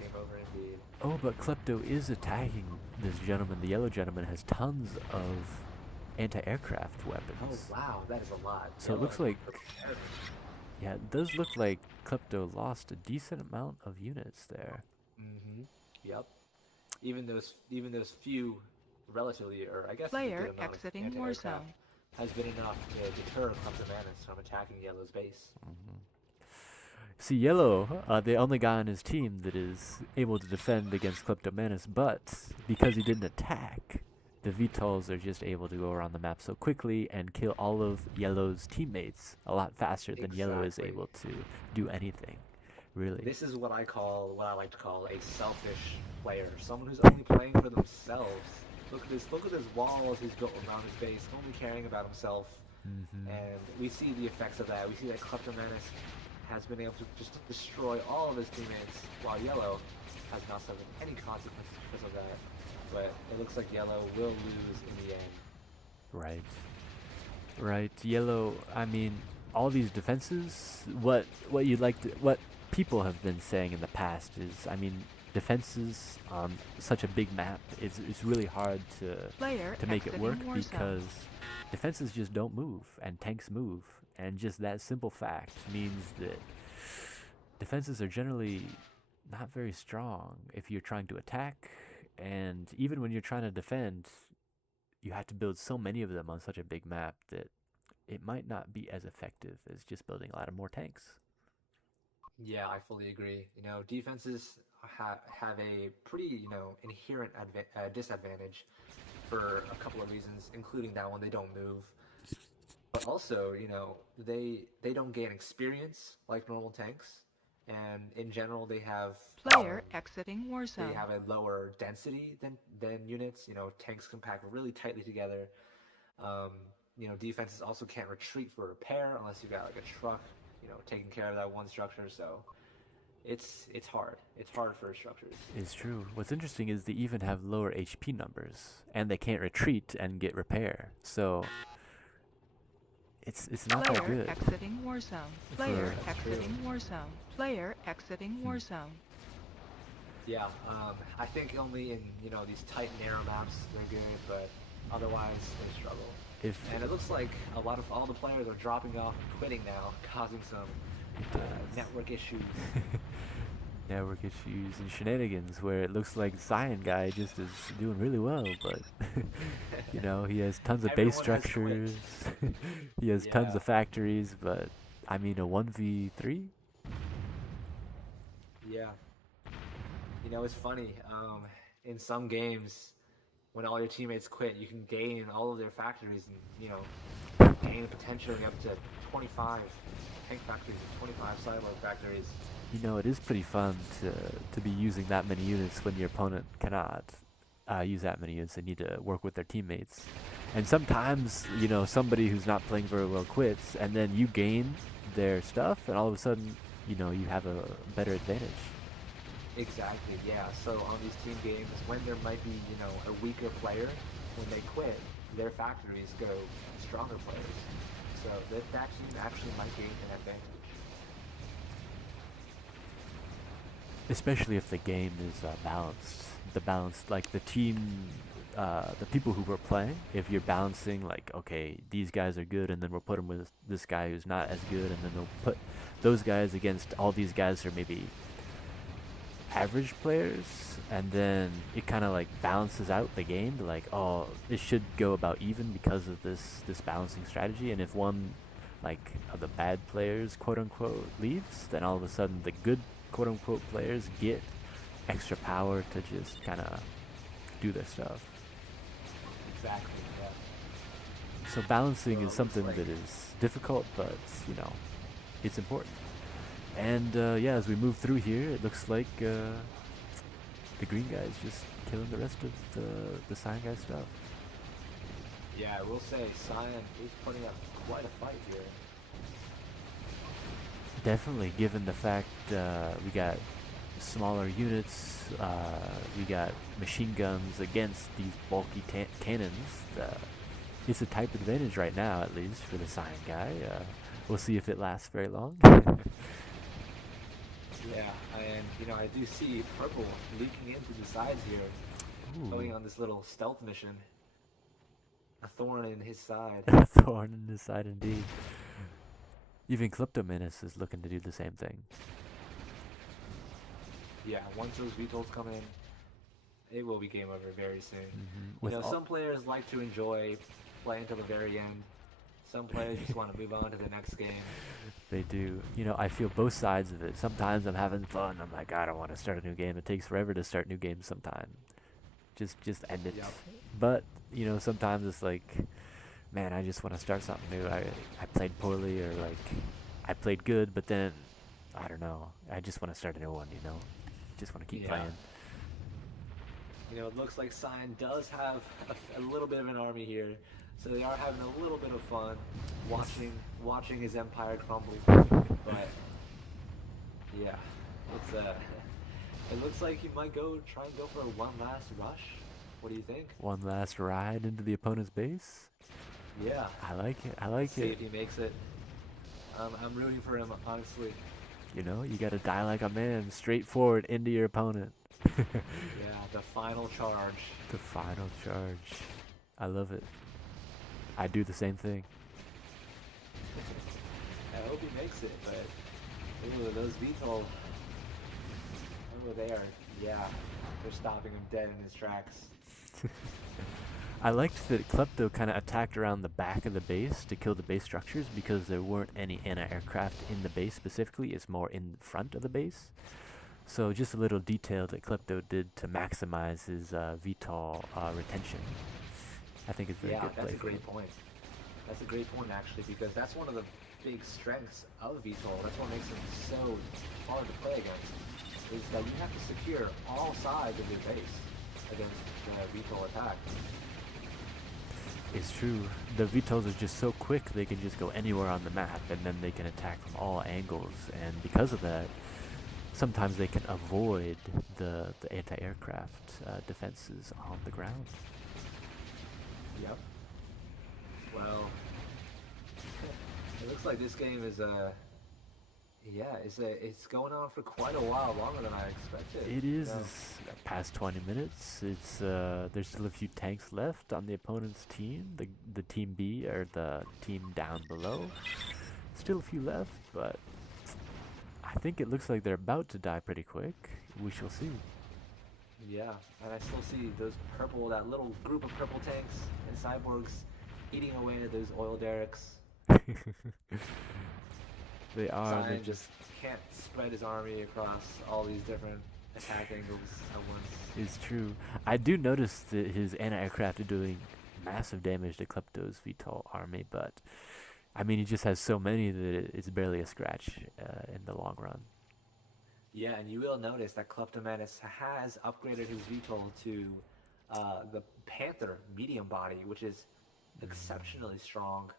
Game over indeed. Oh, but Klepto is attacking this gentleman. The yellow gentleman has tons of anti-aircraft Oh weapons. wow, that is a lot. So it looks like, yeah, it does look like Klepto lost a decent amount of units there. Mm-hmm. Yep. Even those few, relatively, or I guess a Player good amount of exiting anti-aircraft Warzone. has been enough to deter Kleptomanus from attacking Yellow's base. See, Yellow, the only guy on his team that is able to defend against Kleptomanus, but because he didn't attack, the VTOLs are just able to go around the map so quickly and kill all of Yellow's teammates a lot faster than Yellow is Exactly. able to do anything, really. This is what I like to call a selfish player, someone who's only playing for themselves. Look at this walls he's built around his base, only caring about himself. And we see the effects of that. We see that Kleptomanus has been able to just destroy all of his teammates, while Yellow has not suffered any consequences because of that. But it looks like Yellow will lose in the end. Right. Right. Yellow, I mean, all these defenses, what what people have been saying in the past is, I mean, defenses on such a big map is really hard Player to make it exiting work Warzone. because defenses just don't move and tanks move, and just that simple fact means that defenses are generally not very strong if you're trying to attack, and even when you're trying to defend, you have to build so many of them on such a big map that it might not be as effective as just building a lot of more tanks. Yeah, I fully agree. Defenses have a pretty, inherent disadvantage for a couple of reasons, including that one, they don't move. But also, they don't gain experience like normal tanks. and in general Player exiting they Warzone. have a lower density than units. You know, tanks can pack really tightly together. Um, you know, defenses also can't retreat for repair unless you've got like a truck, you know, taking care of that one structure. So it's hard. It's hard for structures. It's true. What's interesting is they even have lower HP numbers, and they can't retreat and get repair. So it's not that Player good exiting Warzone. Player for. That's true. exiting Warzone. Player exiting Hmm. Warzone. Yeah, I think only in these tight narrow maps they're good, but otherwise they struggle. If And it looks like a lot of all the players are dropping off and quitting now, causing some it does. network issues. Network issues and shenanigans where it looks like Cyan guy just is doing really well, but he has tons of base Everyone has quit. structures, he has tons Yeah, of factories, but I mean a 1v3? yeah. You know, it's funny. In some games, when all your teammates quit, you can gain all of their factories and gain potentially up to 25 tank factories and 25 cyborg factories. It is pretty fun to be using that many units when your opponent cannot use that many units. They need to work with their teammates. And sometimes, somebody who's not playing very well quits, and then you gain their stuff, and all of a sudden, you have a better advantage. Exactly, yeah. So on these team games, when there might be, a weaker player, when they quit, their factories go to stronger players. So that team actually might gain an advantage. Especially if the game is balanced. The balance, like the team, the people who were playing, if you're balancing, like, okay, these guys are good, and then we'll put them with this guy who's not as good, and then they'll put those guys against all these guys who are maybe average players, and then it kind of like balances out the game to like, oh, it should go about even because of this balancing strategy. And if one like of the bad players, quote unquote, leaves, then all of a sudden the good quote unquote players get extra power to just kind of do their stuff. Exactly, yeah. So So balancing it is looks something like that is difficult, but it's important. And yeah, as we move through here, it looks like the green guy is just killing the rest of the cyan guy stuff. yeah, I will say Cyan is putting up quite a fight here. Definitely, given the fact we got smaller units, we got machine guns against these bulky cannons. It's a type advantage right now, at least for the cyan guy. We'll see if it lasts very long. Yeah, and I do see purple leaking into the sides here, going Ooh, on this little stealth mission. A thorn in his side. a thorn in his side indeed. Even Clepto is looking to do the same thing. Yeah, once those VTOLs come in, it will be game over very soon. With all, Some players like to enjoy playing until the very end. Some players just want to move on to the next game. they do. I feel both sides of it. Sometimes I'm having fun. I'm like, I don't want to start a new game. It takes forever to start new games sometimes. Just end it. Yep. But, sometimes it's like, man, I just want to start something new. I played poorly, or like I played good, but then I don't know. I just want to start a new one, Just want to keep Yeah. playing. It looks like Cyan does have a little bit of an army here, so they are having a little bit of fun watching his empire crumble. But yeah, it's it looks like he might try and go for one last rush. What do you think? One last ride into the opponent's base. Yeah. I like it. I like See it. if he makes it. I'm rooting for him, honestly. You gotta die like a man, straight forward into your opponent. Yeah, the final charge. The final charge. I love it. I do the same thing. I hope he makes it, but ooh, those VTOL over there, yeah, they're stopping him dead in his tracks. I liked that Clepto kind of attacked around the back of the base to kill the base structures because there weren't any anti-aircraft in the base specifically. It's more in front of the base. So just a little detail that Clepto did to maximize his VTOL retention. I think it's very Yeah, good that's play a from him. great point. That's a great point actually, because that's one of the big strengths of VTOL. That's what makes them so hard to play against. Is that you have to secure all sides of your base against the VTOL attack. It's true. The VTOLs are just so quick, they can just go anywhere on the map, and then they can attack from all angles. And because of that, sometimes they can avoid the anti-aircraft defenses on the ground. Yep. Well, it looks like this game is yeah, it's going on for quite a while, longer than I expected. It is No. past 20 minutes. It's there's still a few tanks left on the opponent's team, the team B or the team down below. Still a few left, but I think it looks like they're about to die pretty quick. We shall see. Yeah, and I still see that little group of purple tanks and cyborgs eating away at those oil derricks. They are. They're Zion just. just can't spread his army across all these different attack angles at once. It's true. I do notice that his anti-aircraft are doing massive damage to Klepto's VTOL army, but I mean, he just has so many that it's barely a scratch in the long run. Yeah, and you will notice that Kleptomanus has upgraded his VTOL to the Panther medium body, which is exceptionally strong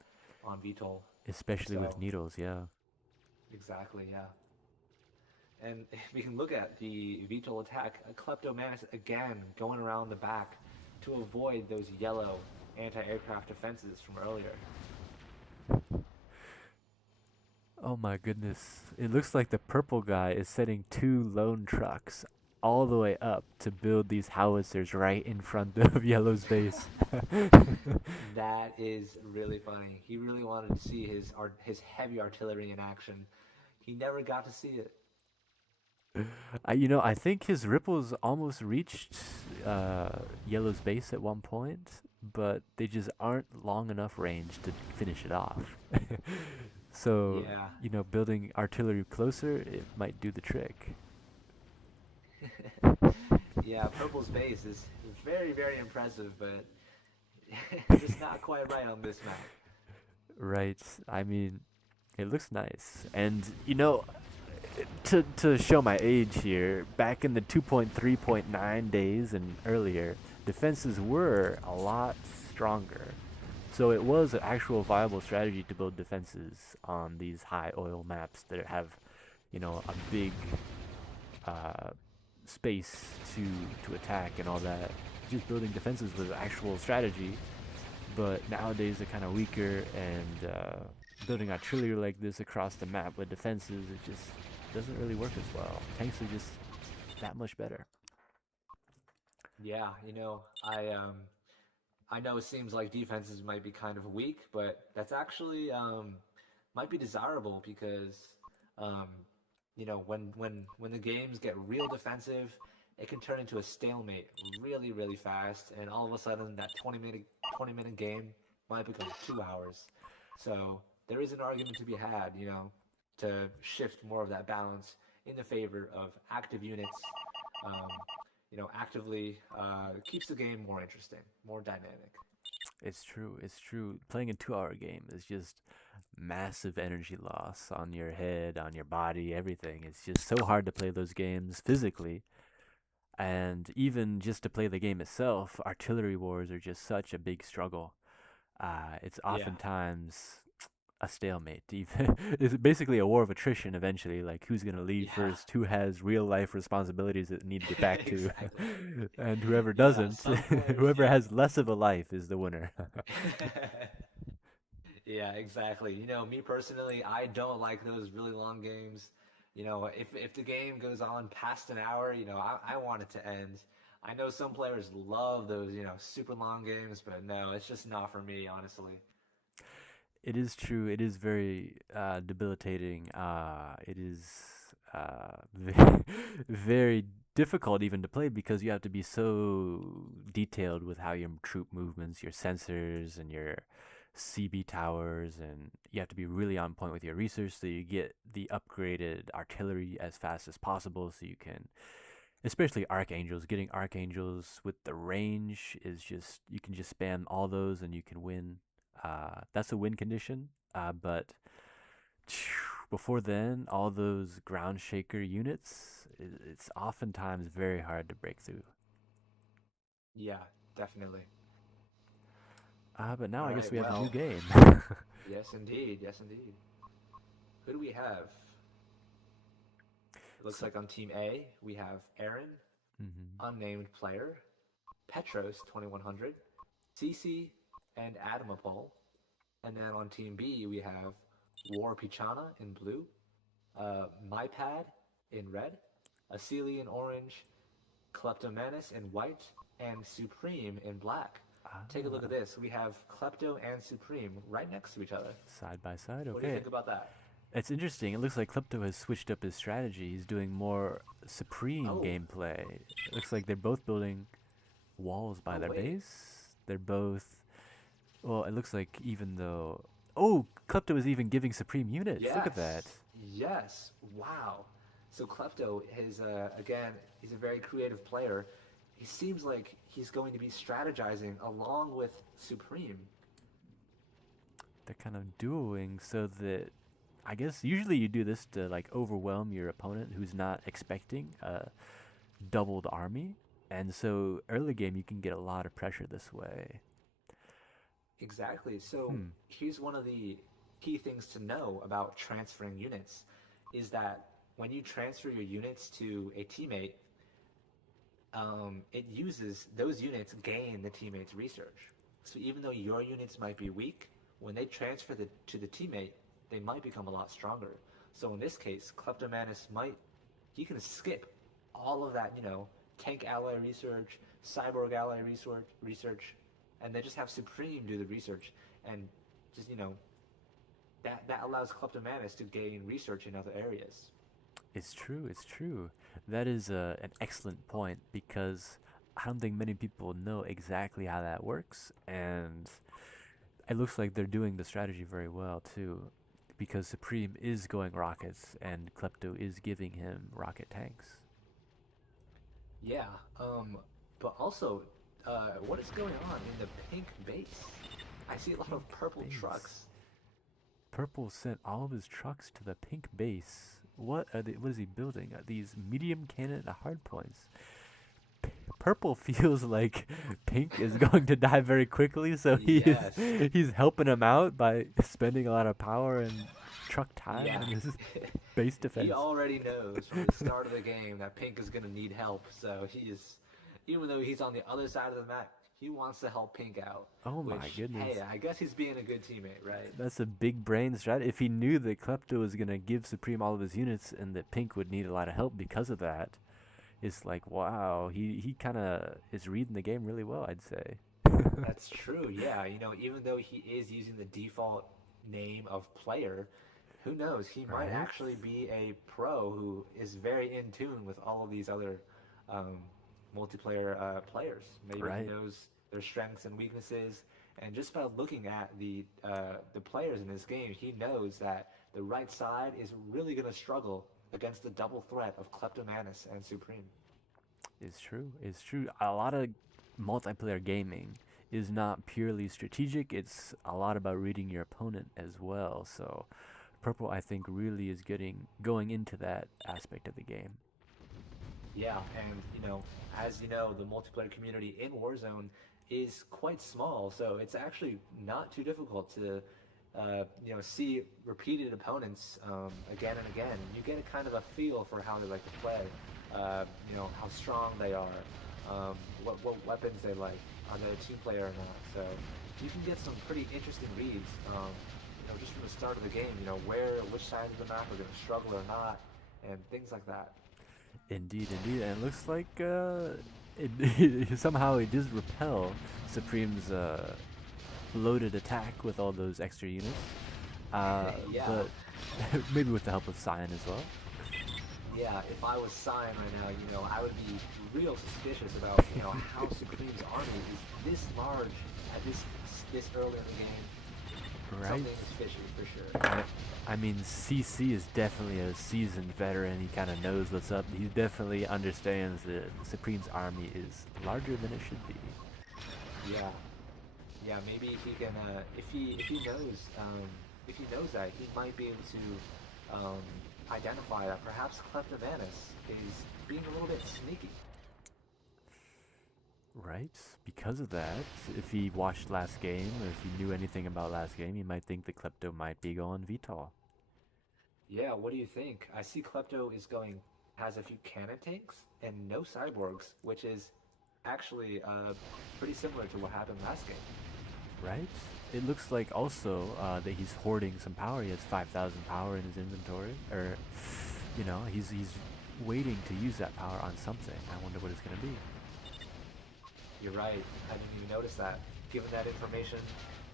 on VTOL. Especially with So, needles, yeah. exactly, yeah. And we can look at the VTOL attack. Kleptomanus again going around the back to avoid those yellow anti-aircraft defenses from earlier. Oh my goodness. It looks like the purple guy is setting two lone trucks all the way up to build these howitzers right in front of Yellow's base. That is really funny. He really wanted to see his heavy artillery in action. He never got to see it. I think his ripples almost reached Yellow's base at one point, but they just aren't long enough range to finish it off. So, Yeah. building artillery closer, it might do the trick. Yeah, Purple's base is very, very impressive, but just not quite right on this map. Right. I mean, it looks nice. And, to show my age here, back in the 2.3.9 days and earlier, defenses were a lot stronger. So it was an actual viable strategy to build defenses on these high oil maps that have, a big uh, space to attack and all that. Just building defenses was an actual strategy, but nowadays they're kind of weaker, and building artillery like this across the map with defenses, it just doesn't really work as well. Tanks are just that much better. Yeah, I know it seems like defenses might be kind of weak, but that's actually might be desirable because um, when the games get real defensive, it can turn into a stalemate really really fast, and all of a sudden that 20-minute game might become 2 hours. So there is an argument to be had, to shift more of that balance in the favor of active units. Um, actively keeps the game more interesting, more dynamic. It's true. It's true. Playing a 2-hour game is just massive energy loss on your head, on your body, everything. It's just so hard to play those games physically. And even just to play the game itself, artillery wars are just such a big struggle. It's Yeah, oftentimes a stalemate. Even it's basically a war of attrition eventually. Like who's gonna lead yeah, first? Who has real life responsibilities that need to get back to? exactly. And whoever Yeah, doesn't, some players, whoever yeah. has less of a life is the winner. Yeah, exactly. Me personally, I don't like those really long games. If the game goes on past an hour, I want it to end. I know some players love those, super long games, but no, it's just not for me, honestly. It is true. It is very debilitating. It is very difficult even to play because you have to be so detailed with how your troop movements, your sensors, and your CB towers, and you have to be really on point with your research so you get the upgraded artillery as fast as possible so you can, especially archangels, getting archangels with the range is just, you can just spam all those and you can win. That's a win condition, but Before then, all those ground shaker units, it's oftentimes very hard to break through. Yeah, definitely. But now All I guess right, we have a new well, game. yes, indeed. Yes, indeed. Who do we have? It looks So, like on Team A, we have Aaron, mhm. unnamed player, Petros, 2100, Cece, and Adamapol. And then on Team B, we have War Pichana in blue, MyPad in red, Asili in orange, Kleptomanus in white, and Supreme in black. Take a look at Ah, this. We have Klepto and Supreme right next to each other. side by side. What do you Okay. think about that? It's interesting. It looks like Clepto has switched up his strategy. He's doing more supreme Oh, gameplay. It looks like they're both building walls by oh their wait. base. They're both. Well, it looks like even though. Oh, Klepto is even giving supreme units. Look at that. Yes. Yes. Wow. So Klepto is again, he's a very creative player. He seems like he's going to be strategizing along with Supreme. They're kind of dueling so that. I guess usually you do this to like overwhelm your opponent who's not expecting a doubled army. And so early game you can get a lot of pressure this way. Exactly. So Hmm. here's one of the key things to know about transferring units is that when you transfer your units to a teammate, it uses those units gain the teammate's research. So even though your units might be weak, when they transfer to the teammate, they might become a lot stronger. So in this case, Kleptomanus might he can skip all of that, tank ally research, cyborg ally research, and then just have Supreme do the research, and just that allows Kleptomanus to gain research in other areas. It's true, it's true. That is an excellent point because I don't think many people know exactly how that works, and it looks like they're doing the strategy very well too, because Supreme is going rockets and Klepto is giving him rocket tanks. Yeah, but also, what is going on in the pink base? I see a lot of Pink purple base. trucks. Purple sent all of his trucks to the pink base. What are they? What is he building? Are these medium cannon hard points? Purple feels like Pink is going to die very quickly, so Yes, he's helping him out by spending a lot of power and truck time yeah. on his base He defense. already knows from the start of the game that Pink is gonna need help, so he is, even though he's on the other side of the map, he wants to help Pink out. Oh my Which, goodness. hey, I guess he's being a good teammate, right? That's a big brain strat. If he knew that Klepto was gonna give Supreme all of his units and that Pink would need a lot of help because of that, it's like wow, he kind of is reading the game really well, I'd say. That's true. Yeah, even though he is using the default name of player, who knows? He might Right? actually be a pro who is very in tune with all of these other um, multiplayer players. Maybe he Right. knows their strengths and weaknesses, and just by looking at the players in this game, he knows that the right side is really going to struggle against the double threat of Kleptomanus and Supreme. It's true. It's true. A lot of multiplayer gaming is not purely strategic. It's a lot about reading your opponent as well. So Purple, I think, really is getting going into that aspect of the game. Yeah, and as you know, the multiplayer community in Warzone is quite small, so it's actually not too difficult to, see repeated opponents again and again. You get a kind of a feel for how they like to play, how strong they are, what weapons they like, are they a team player or not. So you can get some pretty interesting reads, just from the start of the game. Which sides of the map are going to struggle or not, and things like that. Indeed, indeed. And it looks like it, somehow it does repel Supreme's loaded attack with all those extra units. Yeah, But maybe with the help of Cyan as well. yeah. If I was Cyan right now, I would be real suspicious about, how Supreme's army is this large at this early in the game. Right? Something is fishy for sure. I, I mean, CC is definitely a seasoned veteran. He kind of knows what's up. He definitely understands that Supreme's army is larger than it should be. Yeah, yeah. Maybe he can, if he knows, if he knows that, he might be able to identify that perhaps Kleptomanus is being a little bit sneaky. Right? Because of that, if he watched last game, or if he knew anything about last game, he might think the Klepto might be going VTOL. Yeah, what do you think? I see Klepto is going has a few cannon tanks and no cyborgs, which is actually pretty similar to what happened last game. Right? It looks like also that he's hoarding some power. He has 5,000 power in his inventory, or he's waiting to use that power on something. I wonder what it's gonna be. You're right. I didn't even notice that. Given that information,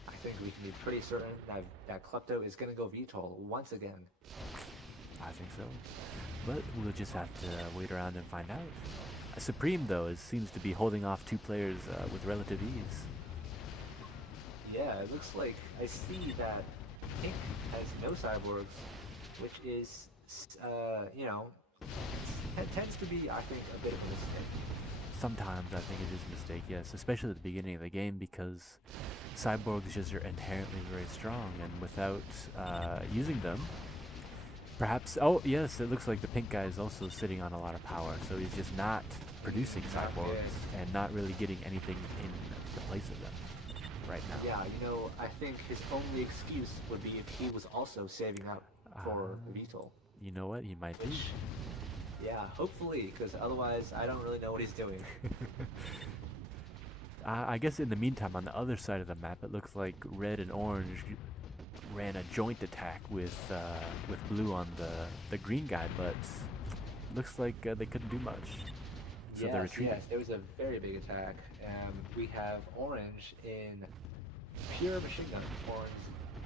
I think we can be pretty certain that Klepto is going to go VTOL once again. I think so, but we'll just have to wait around and find out. Supreme though seems to be holding off two players with relative ease. Yeah, it looks like I see that Pink has no cyborgs, which is, it tends to be, I think, a bit of a mistake. Sometimes I think it is a mistake, yes, especially at the beginning of the game because cyborgs just are inherently very strong, and without using them, perhaps. Oh yes, it looks like the pink guy is also sitting on a lot of power, so he's just not producing cyborgs and not really getting anything in the place of them right now. Yeah, I think his only excuse would be if he was also saving up for VTOL. You know what? He might be. Yeah, hopefully, because otherwise I don't really know what he's doing. I guess in the meantime, on the other side of the map, it looks like red and orange ran a joint attack with blue on the green guy, but looks like they couldn't do much. So they're retreating. Yes, it was a very big attack. We have orange in pure machine gun. Orange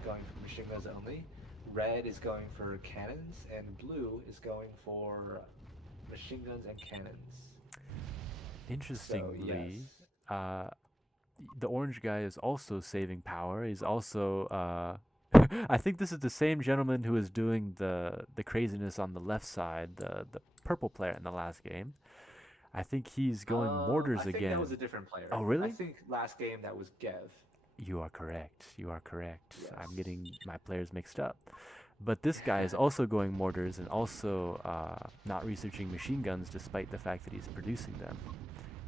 going for machine guns only. Red is going for cannons, and blue is going for machine guns and cannons. Interestingly, So, yes. the orange guy is also saving power. He's also, I think this is the same gentleman who was doing the craziness on the left side, the purple player in the last game. I think he's going mortars I think again. that was a different player. Oh, really? I think last game that was Gev. You are correct. You are correct. Yes. I'm getting my players mixed up. But this guy is also going mortars and also not researching machine guns despite the fact that he's producing them,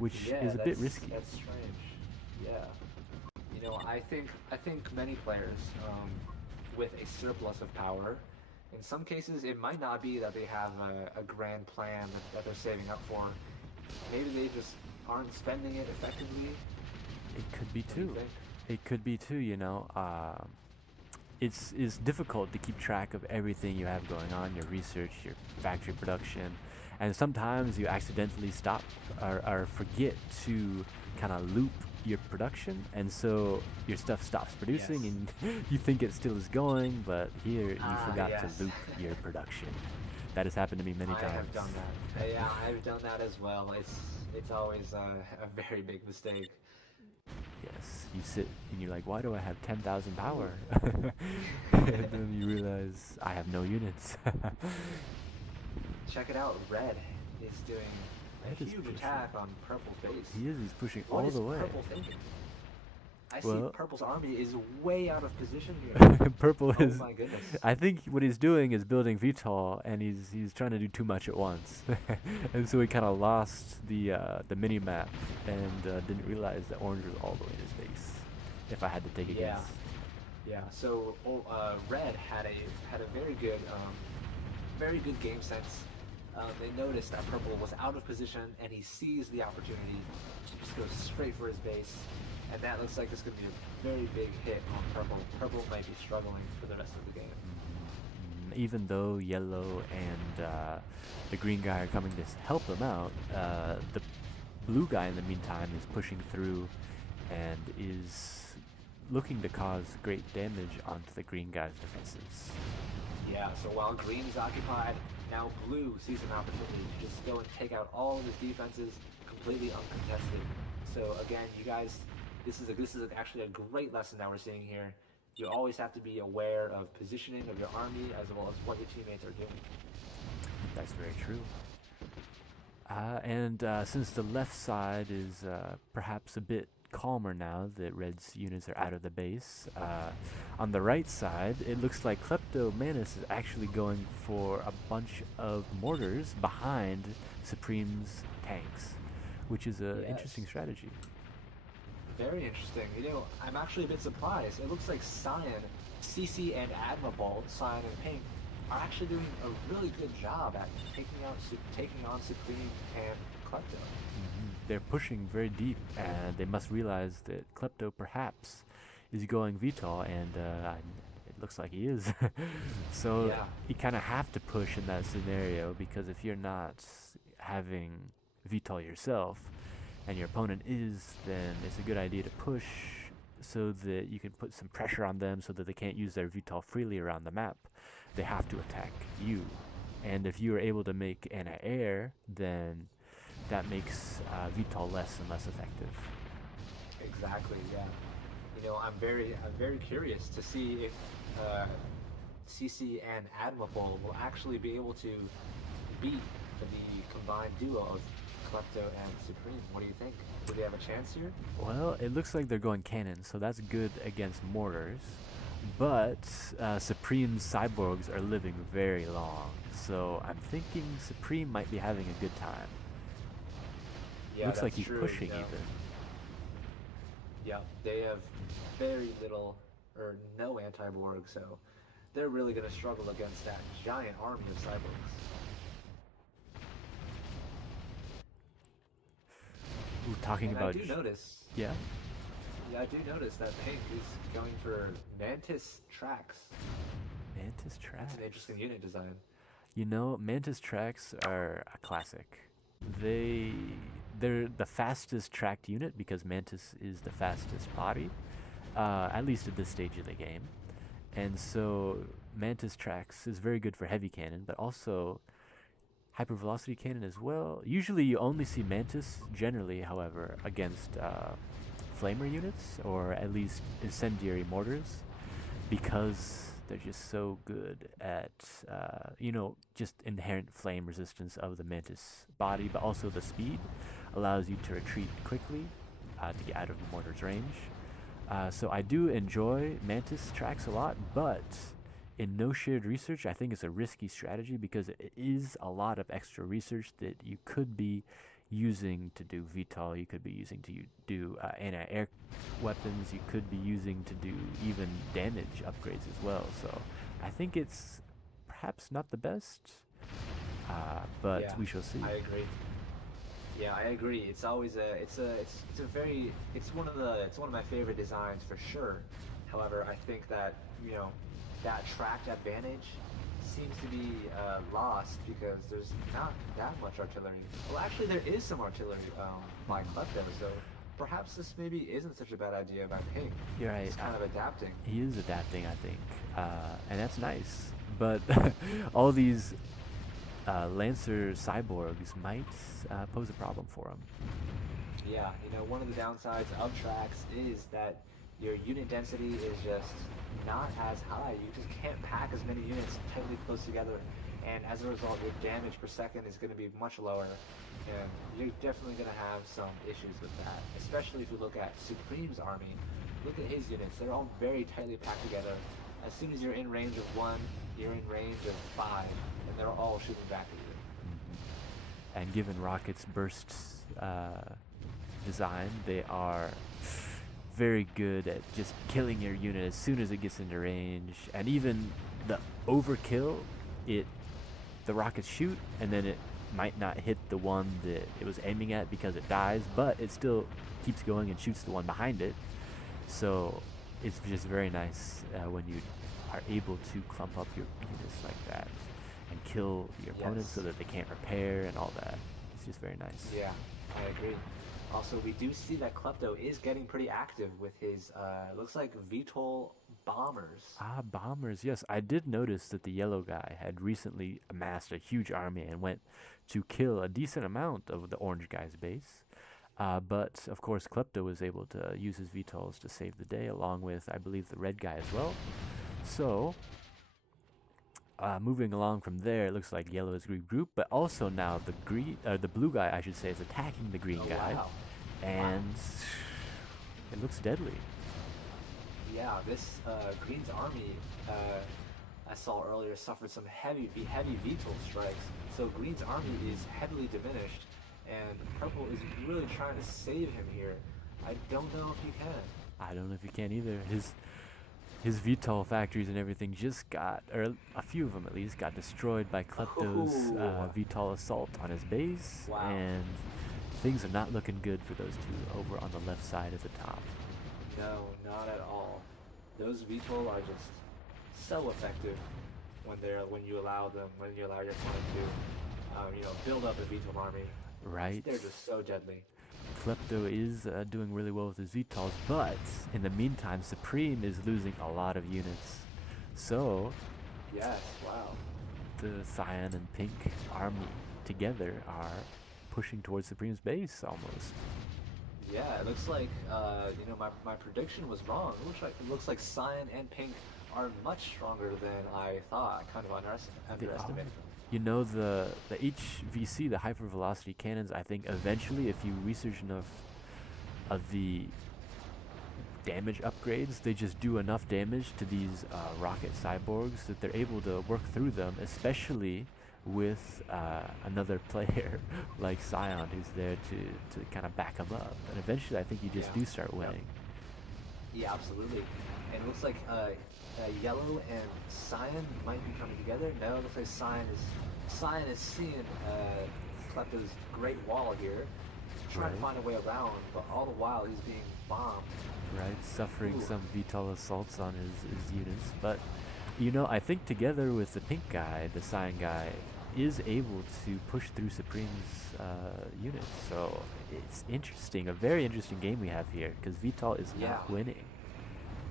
which is a bit risky. That's strange. Yeah. I think many players with a surplus of power, in some cases it might not be that they have a grand plan that they're saving up for. Maybe they just aren't spending it effectively. It could be What do you too. think? It could be too, it's difficult to keep track of everything you have going on, your research, your factory production, and sometimes you accidentally stop or forget to kind of loop your production, and so your stuff stops producing, Yes. and you think it still is going, but here you forgot Yes. to loop your production. That has happened to me many I times. have done that. Yeah, I've done that as well. It's always a very big mistake. Yes, you sit and you're like, why do I have 10,000 power? And then you realize I have no units. Check it out. Red is doing Red a is huge pushing. attack on Purple's base. He's pushing What all is the way. Purple thinking? I see Well- Purple's army is way out of position here. Purple Oh is. my goodness. I think what he's doing is building VTOL, and he's trying to do too much at once, and so he kind of lost the mini map and didn't realize that orange was all the way in his base. If I had to take a Yeah. guess. Yeah. So Red had a very good game sense. They noticed that Purple was out of position, and he seized the opportunity to just go straight for his base. And that looks like it's going to be a very big hit on Purple. Purple might be struggling for the rest of the game. Even though yellow and the green guy are coming to help him out, the blue guy in the meantime is pushing through and is looking to cause great damage onto the green guy's defenses. Yeah, so while green is occupied, now blue sees an opportunity to just go and take out all of his defenses completely uncontested. So again, you guys, this is actually a great lesson that we're seeing here. You always have to be aware of positioning of your army as well as what your teammates are doing. That's very true. And since the left side is perhaps a bit calmer now that Red's units are out of the base. On the right side, it looks like Kleptomanus is actually going for a bunch of mortars behind Supreme's tanks, which is an interesting Yes. strategy. Very interesting. I'm actually a bit surprised. It looks like Cyan, CC, and Admirable, Cyan and Pink, are actually doing a really good job at taking on Supreme and Klepto. They're pushing very deep, and they must realize that Klepto perhaps is going VTOL, and it looks like he is. So Yeah, you kind of have to push in that scenario because if you're not having VTOL yourself, and your opponent is, then it's a good idea to push so that you can put some pressure on them so that they can't use their VTOL freely around the map. They have to attack you. And if you are able to make anti-air, then that makes VTOL less and less effective. exactly. Yeah. I'm very curious to see if CC and Admirable will actually be able to beat the combined duo of Klepto and Supreme. What do you think? Do they have a chance here? Well, it looks like they're going cannon, so that's good against mortars. But Supreme's cyborgs are living very long, so I'm thinking Supreme might be having a good time. Yeah, Looks like that's he's true. pushing even. Yeah, they have very little or no anti-Borg, so they're really going to struggle against that giant army of cyborgs. Ooh, talking And I about do notice, yeah. yeah, I do notice that Pink is going for Mantis tracks. Mantis That's tracks. an interesting unit design. Mantis tracks are a classic. They they're the fastest tracked unit because Mantis is the fastest body, at least at this stage of the game. And so Mantis tracks is very good for heavy cannon, but also hypervelocity cannon as well. Usually you only see Mantis generally, however, against flamer units or at least incendiary mortars because they're just so good at, just inherent flame resistance of the Mantis body, but also the speed allows you to retreat quickly to get out of the mortar's range. So I do enjoy Mantis tracks a lot, but in no shared research, I think it's a risky strategy because it is a lot of extra research that you could be using to do VTOL, you could be using to do anti-air weapons, you could be using to do even damage upgrades as well. So I think it's perhaps not the best, but Yeah, we shall see. I agree. Yeah, I agree. It's always it's a very it's one of my favorite designs for sure. However, I think that that tracked advantage seems to be lost because there's not that much artillery. Well, actually, there is some artillery by Klepto, so perhaps this maybe isn't such a bad idea by Pink. You're right. He's kind of adapting. He is adapting, I think, and that's nice. But all these Lancer cyborgs might pose a problem for him. Yeah, one of the downsides of tracks is that your unit density is just not as high. You just can't pack as many units tightly close together, and as a result, your damage per second is going to be much lower, and you're definitely going to have some issues with that, especially if you look at Supreme's army. Look at his units. They're all very tightly packed together. As soon as you're in range of one, you're in range of five, and they're all shooting back at you. And given Rocket's burst design, they are very good at just killing your unit as soon as it gets into range. And even the overkill, the rockets shoot, and then it might not hit the one that it was aiming at because it dies, but it still keeps going and shoots the one behind it. So it's just very nice when you are able to clump up your units like that and kill your opponents so Yes. that they can't repair and all that. It's just very nice. Yeah, I agree. Also, we do see that Klepto is getting pretty active with his, looks like VTOL bombers. Ah, bombers. Yes, I did notice that the yellow guy had recently amassed a huge army and went to kill a decent amount of the orange guy's base. But of course, Klepto was able to use his VTOLs to save the day, along with, I believe, the red guy as well. So, moving along from there, it looks like yellow is regrouped, but also now the blue guy, I should say, is attacking the green Oh, guy, wow. and It looks deadly. Yeah, this Green's army I saw earlier suffered some heavy VTOL strikes. So Green's army is heavily diminished, and Purple is really trying to save him here. I don't know if he can. I don't know if you can either. His VTOL factories and everything just got, or a few of them at least, got destroyed by Klepto's Oh, VTOL assault on his base, wow. and things are not looking good for those two over on the left side at the top. No, not at all. Those VTOL are just so effective when you allow your opponent to build up a VTOL army. Right? They're just so deadly. Clepto is doing really well with his VTOLs, but in the meantime, Supreme is losing a lot of units. So, Yes, wow. the Cyan and Pink army together are pushing towards Supreme's base almost. Yeah, it looks like my prediction was wrong. It looks like Cyan and Pink are much stronger than I thought. I kind of They are. underestimated them. You know, the HVC, the hypervelocity cannons, I think eventually, if you research enough of the damage upgrades, they just do enough damage to these rocket cyborgs that they're able to work through them, especially with another player like Scion, who's there to kind of back them up. And eventually, I think you just Yeah. do start Yep. winning. Yeah, absolutely. And it looks like Yellow and Cyan might be coming together. No, it looks like Cyan is seeing Klepto's great wall here, trying to Right. find a way around, but all the while he's being bombed. Right, suffering Ooh. some VTOL assaults on his units. But, you know, I think together with the pink guy, the Cyan guy, is able to push through Supreme's units. So it's interesting, a very interesting game we have here, because VTOL is Yeah. not winning.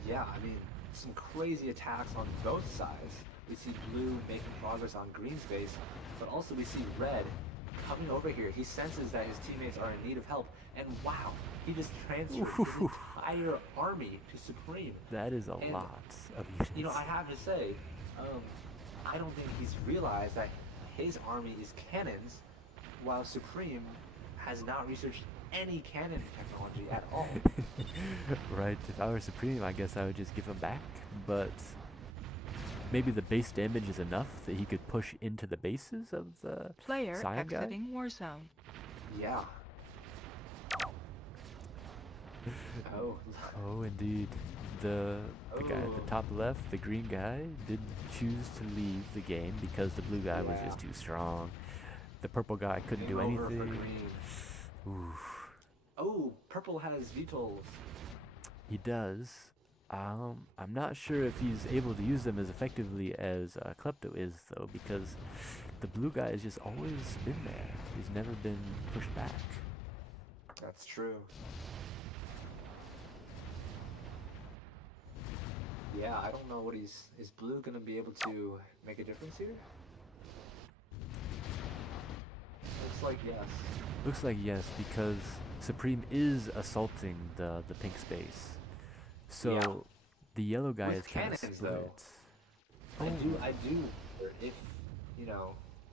Yeah, I mean, some crazy attacks on both sides. We see Blue making progress on Green's base, but also we see Red coming over here. He senses that his teammates are in need of help, and wow, he just transferred his Ooh. entire army to Supreme. That is a And, lot of units. You know, I have to say, I don't think he's realized that his army is cannons, while Supreme has not researched any cannon technology at all. Right, if I were Supreme, I guess I would just give him back. But maybe the base damage is enough that he could push into the bases of the Player Cyan guy? exiting war zone. Yeah. Oh. Oh, indeed. The guy at Oh. the top left, the green guy, did choose to leave the game because the blue guy was Yeah. just too strong. The purple guy couldn't do Game over for anything. Green. Oof. Oh, Purple has VTOLs. He does. I'm not sure if he's able to use them as effectively as Klepto is, though, because the blue guy has just always been there. He's never been pushed back. That's true. Yeah, I don't know what is Blue gonna be able to make a difference here? Looks like yes. Looks like yes, because Supreme is assaulting the pink space. So Yeah. the yellow guy With is kind of cannons, split. though. I do wonder if,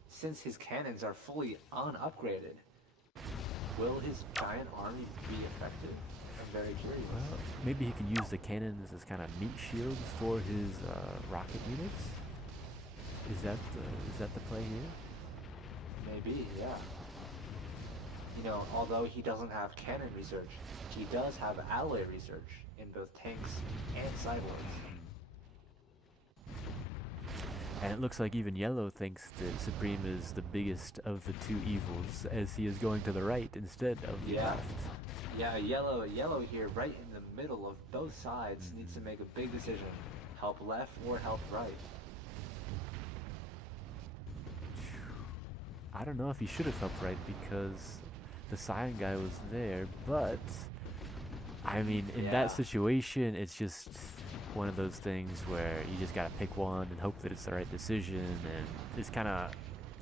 since his cannons are fully unupgraded, will his giant army be effective? I'm very curious. Well, maybe he can use the cannons as kind of meat shields for his rocket units. Is that the play here? Maybe, yeah. Although he doesn't have cannon research, he does have alloy research in both tanks and cyborgs. And it looks like even Yellow thinks that Supreme is the biggest of the two evils, as he is going to the right instead of the Yeah. left. Yeah, yellow here, right in the middle of both sides, needs to make a big decision. Help left or help right. I don't know if he should have helped right because the Cyan guy was there, but I mean, in Yeah. that situation, it's just one of those things where you just gotta pick one and hope that it's the right decision, and it's kind of,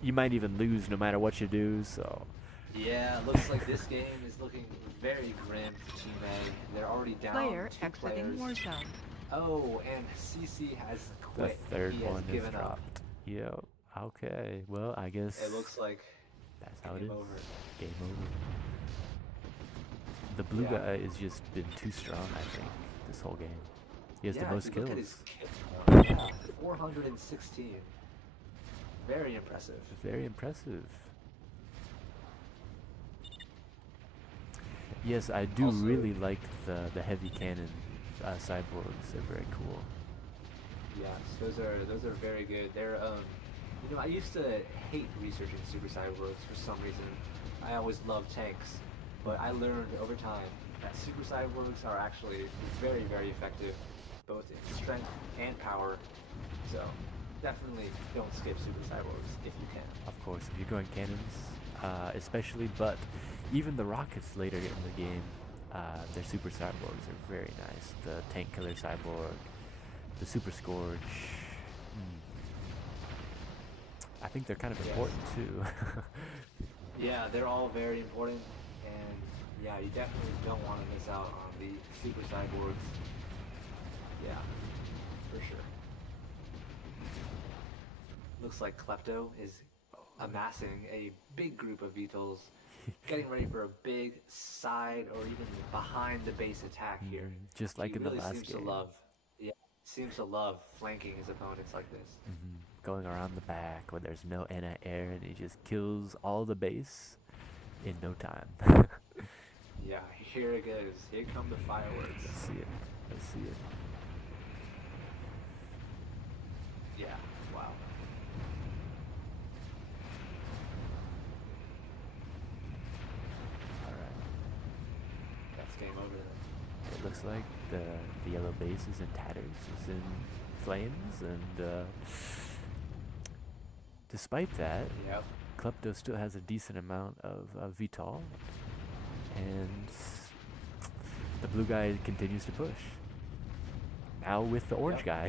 you might even lose no matter what you do, so. Yeah, looks like this game is looking very grim for Team A. They're already down Player 2 exiting war players. zone. Oh, and CC has The quit. third He has one is given up. dropped. Yep. Okay. Well, I guess It looks like that's how it game is. over. Game over. the blue Yeah. guy has just been too strong, I think, this whole game. He has the Yeah, if most you look at kills. his kill, yeah, 416. Very impressive. Very impressive. Yes, I do Also, really like the heavy cannon cyborgs. They're very cool. yes, those are very good. They're I used to hate researching super cyborgs for some reason. I always loved tanks, but I learned over time that super cyborgs are actually very, very effective, both in strength and power. So definitely don't skip super cyborgs if you can. Of course, if you're going cannons, especially, but even the rockets later in the game, their super cyborgs are very nice. The tank killer cyborg, the super scourge. I think they're kind of Yes. important too. Yeah, they're all very important, and yeah, you definitely don't want to miss out on the super cyborgs. Yeah, for sure. Looks like Klepto is amassing a big group of VTOLs, getting ready for a big side or even behind the base attack here. Just He like in the really last seems to game. love, yeah, seems to love flanking his opponents like this. Going around the back where there's no anti-air and he just kills all the base in no time. Yeah, here it goes. Here come the fireworks. Let's see it. Let's see it. Yeah, wow. Alright. That's game over then. It looks like the yellow base is in tatters, is in flames, and despite that, Yep. Clepto still has a decent amount of VTOL, and the blue guy continues to push. Now with the orange guy.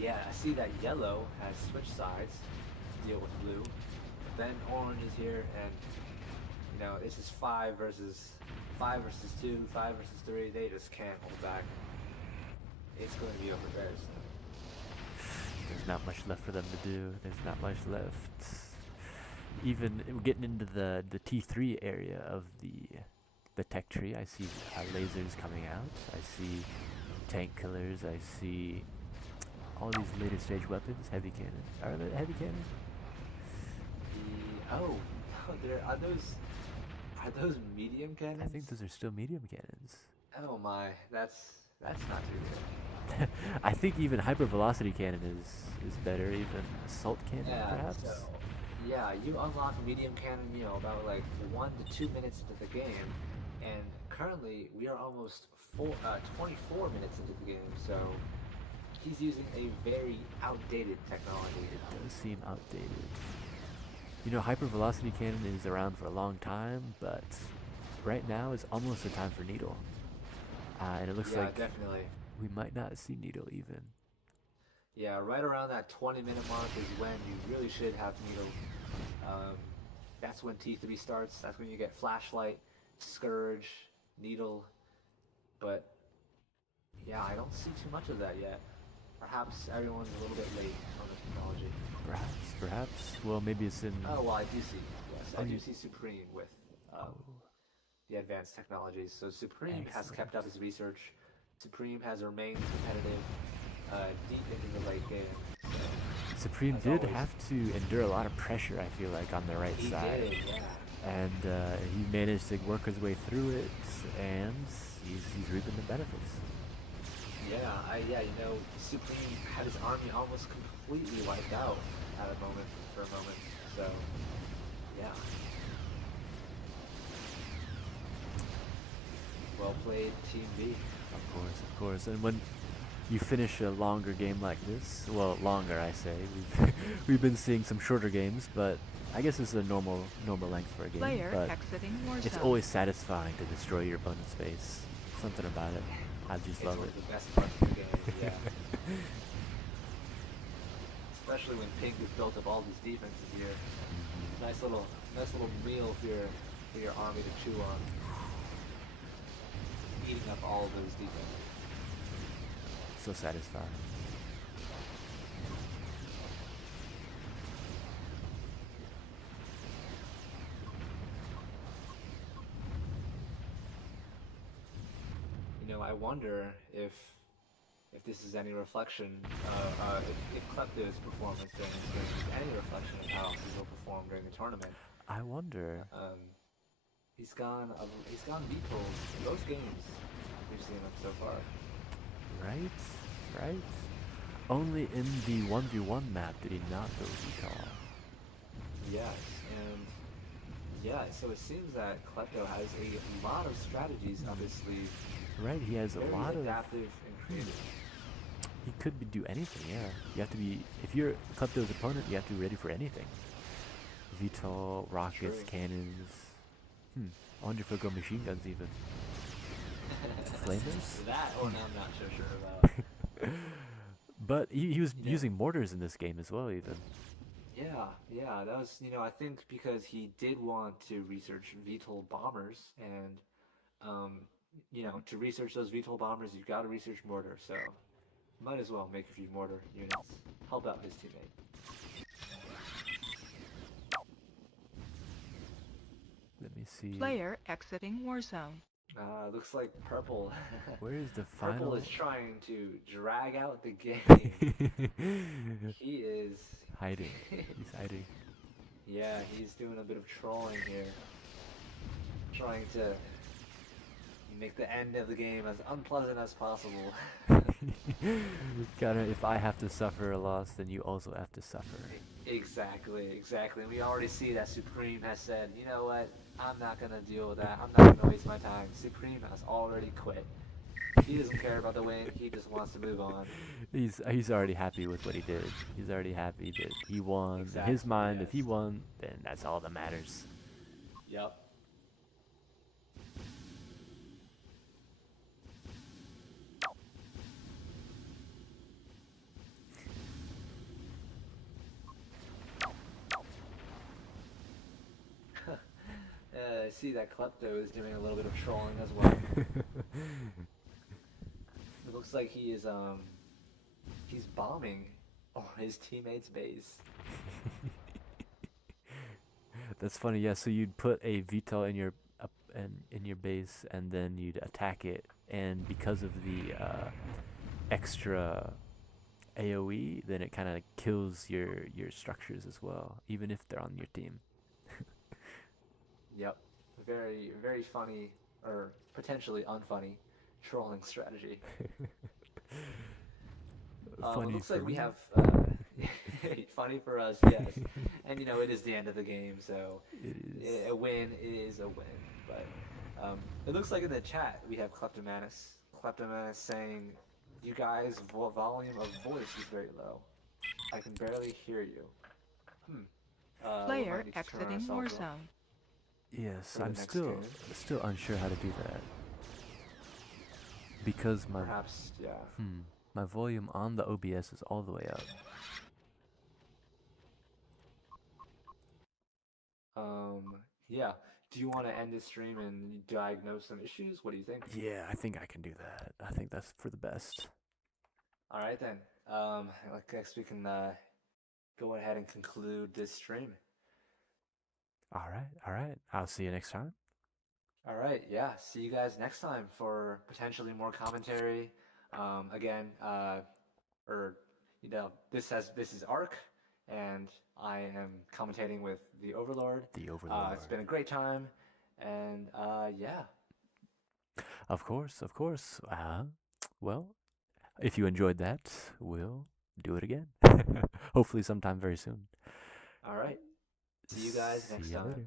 Yeah, I see that yellow has switched sides to deal with blue, but then orange is here, and this is 5 versus 2, 5 versus 3. They just can't hold back. It's going to be over very soon. There's not much left for them to do. There's not much left. Even getting into the T3 area of the tech tree, I see lasers coming out. I see tank killers. I see all these later stage weapons. Heavy cannon. Are they heavy cannon? Are those medium cannons? I think those are still medium cannons. Oh my, that's not too good. I think even hypervelocity cannon is better. Even assault cannon, Yeah, perhaps. so yeah, you unlock medium cannon, about like 1 to 2 minutes into the game, and currently we are almost 24 minutes into the game. So he's using a very outdated technology. It does seem outdated. Hypervelocity cannon is around for a long time, but right now is almost the time for needle. And it looks Yeah, like definitely. we might not see needle even. Yeah, right around that 20-minute mark is when you really should have needle. That's when T3 starts. That's when you get flashlight, scourge, needle. But yeah, I don't see too much of that yet. Perhaps everyone's a little bit late on the technology. Perhaps. Well, maybe it's in. Oh well, I do see. Yes, Oh, I do you- see Supreme with Oh, the advanced technologies. So Supreme has Excellent. kept up his research. Supreme has remained competitive deep into the late game. So Supreme as did always. have to endure a lot of pressure, I feel like, on the right he side. did, yeah. And he managed to work his way through it, and he's reaping the benefits. Yeah, Supreme had his army almost completely wiped out for a moment. So, yeah. Well played, Team B. Of course. And when you finish a longer game like this, well, longer I say, we've been seeing some shorter games, but I guess it's a normal length for a game. Player But exiting Warzone. it's always satisfying to destroy your opponent's base. Something about it. I just It's love one it. of the best parts of the game, yeah. Especially when Pink has built up all these defenses here. Nice little meal for your army to chew on. Eating up all of those defenses. So satisfying. wonder if this is any reflection, if Klepto's performance during this game is any reflection of how he will perform during the tournament. I wonder. Um, he's gone vetols in most games we've seen him so far. Right? Right? Only in the 1v1 map did he not go VTOL. Yes, and yeah, so it seems that Klepto has a lot of strategies up his sleeve. Right, he has a Very lot of... adaptive and creative. He could do anything, yeah. You have to be... If you're Klepto's opponent, you have to be ready for anything. VTOL, rockets, True. cannons. I wonder if he'll go machine guns even. Flamers? That one I'm not so sure about. But he was You know, using mortars in this game as well, even. yeah, that was, I think because he did want to research VTOL bombers, and, to research those VTOL bombers, you've got to research mortar, so might as well make a few mortar units, help out his teammate. Let me see. Player exiting Warzone. Looks like Purple. Where is the Purple final? is trying to drag out the game. He is Hiding. He's hiding. Yeah, he's doing a bit of trolling here, trying to make the end of the game as unpleasant as possible. Gotta, if I have to suffer a loss, then you also have to suffer. Exactly. And we already see that Supreme has said, you know what, I'm not gonna deal with that. I'm not gonna waste my time. Supreme has already quit. He doesn't care about the win. He just wants to move on. He's already happy with what he did. He's already happy that he won. In his Exactly, mind, if yes. he won, then that's all that matters. Yep. I see that Clepto is doing a little bit of trolling as well. It looks like he's bombing his teammate's base. That's funny. Yeah. So you'd put a VTOL in your in your base, and then you'd attack it, and because of the extra AOE, then it kind of kills your structures as well, even if they're on your team. Yep. Very, very funny, or potentially unfunny, trolling strategy. It Funny looks for like we me. have funny for us, yes. And it is the end of the game, so It is. a win is a win. But it looks like in the chat we have Kleptomanus. Kleptomanus saying, "You guys' volume of voice is very low. I can barely hear you." We Player might need to turn exiting ourselves off Warzone. Yes, for the I'm next still game. unsure how to do that because Perhaps, yeah. my volume on the OBS is all the way up. Yeah. Do you want to end this stream and diagnose some issues? What do you think? Yeah, I think I can do that. I think that's for the best. All right then. I guess we can go ahead and conclude this stream. All right, all right. I'll see you next time. All right, yeah. See you guys next time for potentially more commentary. Again, or this is Ark, and I am commentating with the Overlord. The Overlord. It's been a great time, and yeah. Of course, of course. Well, if you enjoyed that, we'll do it again. Hopefully sometime very soon. All right. See you guys next See you time. later.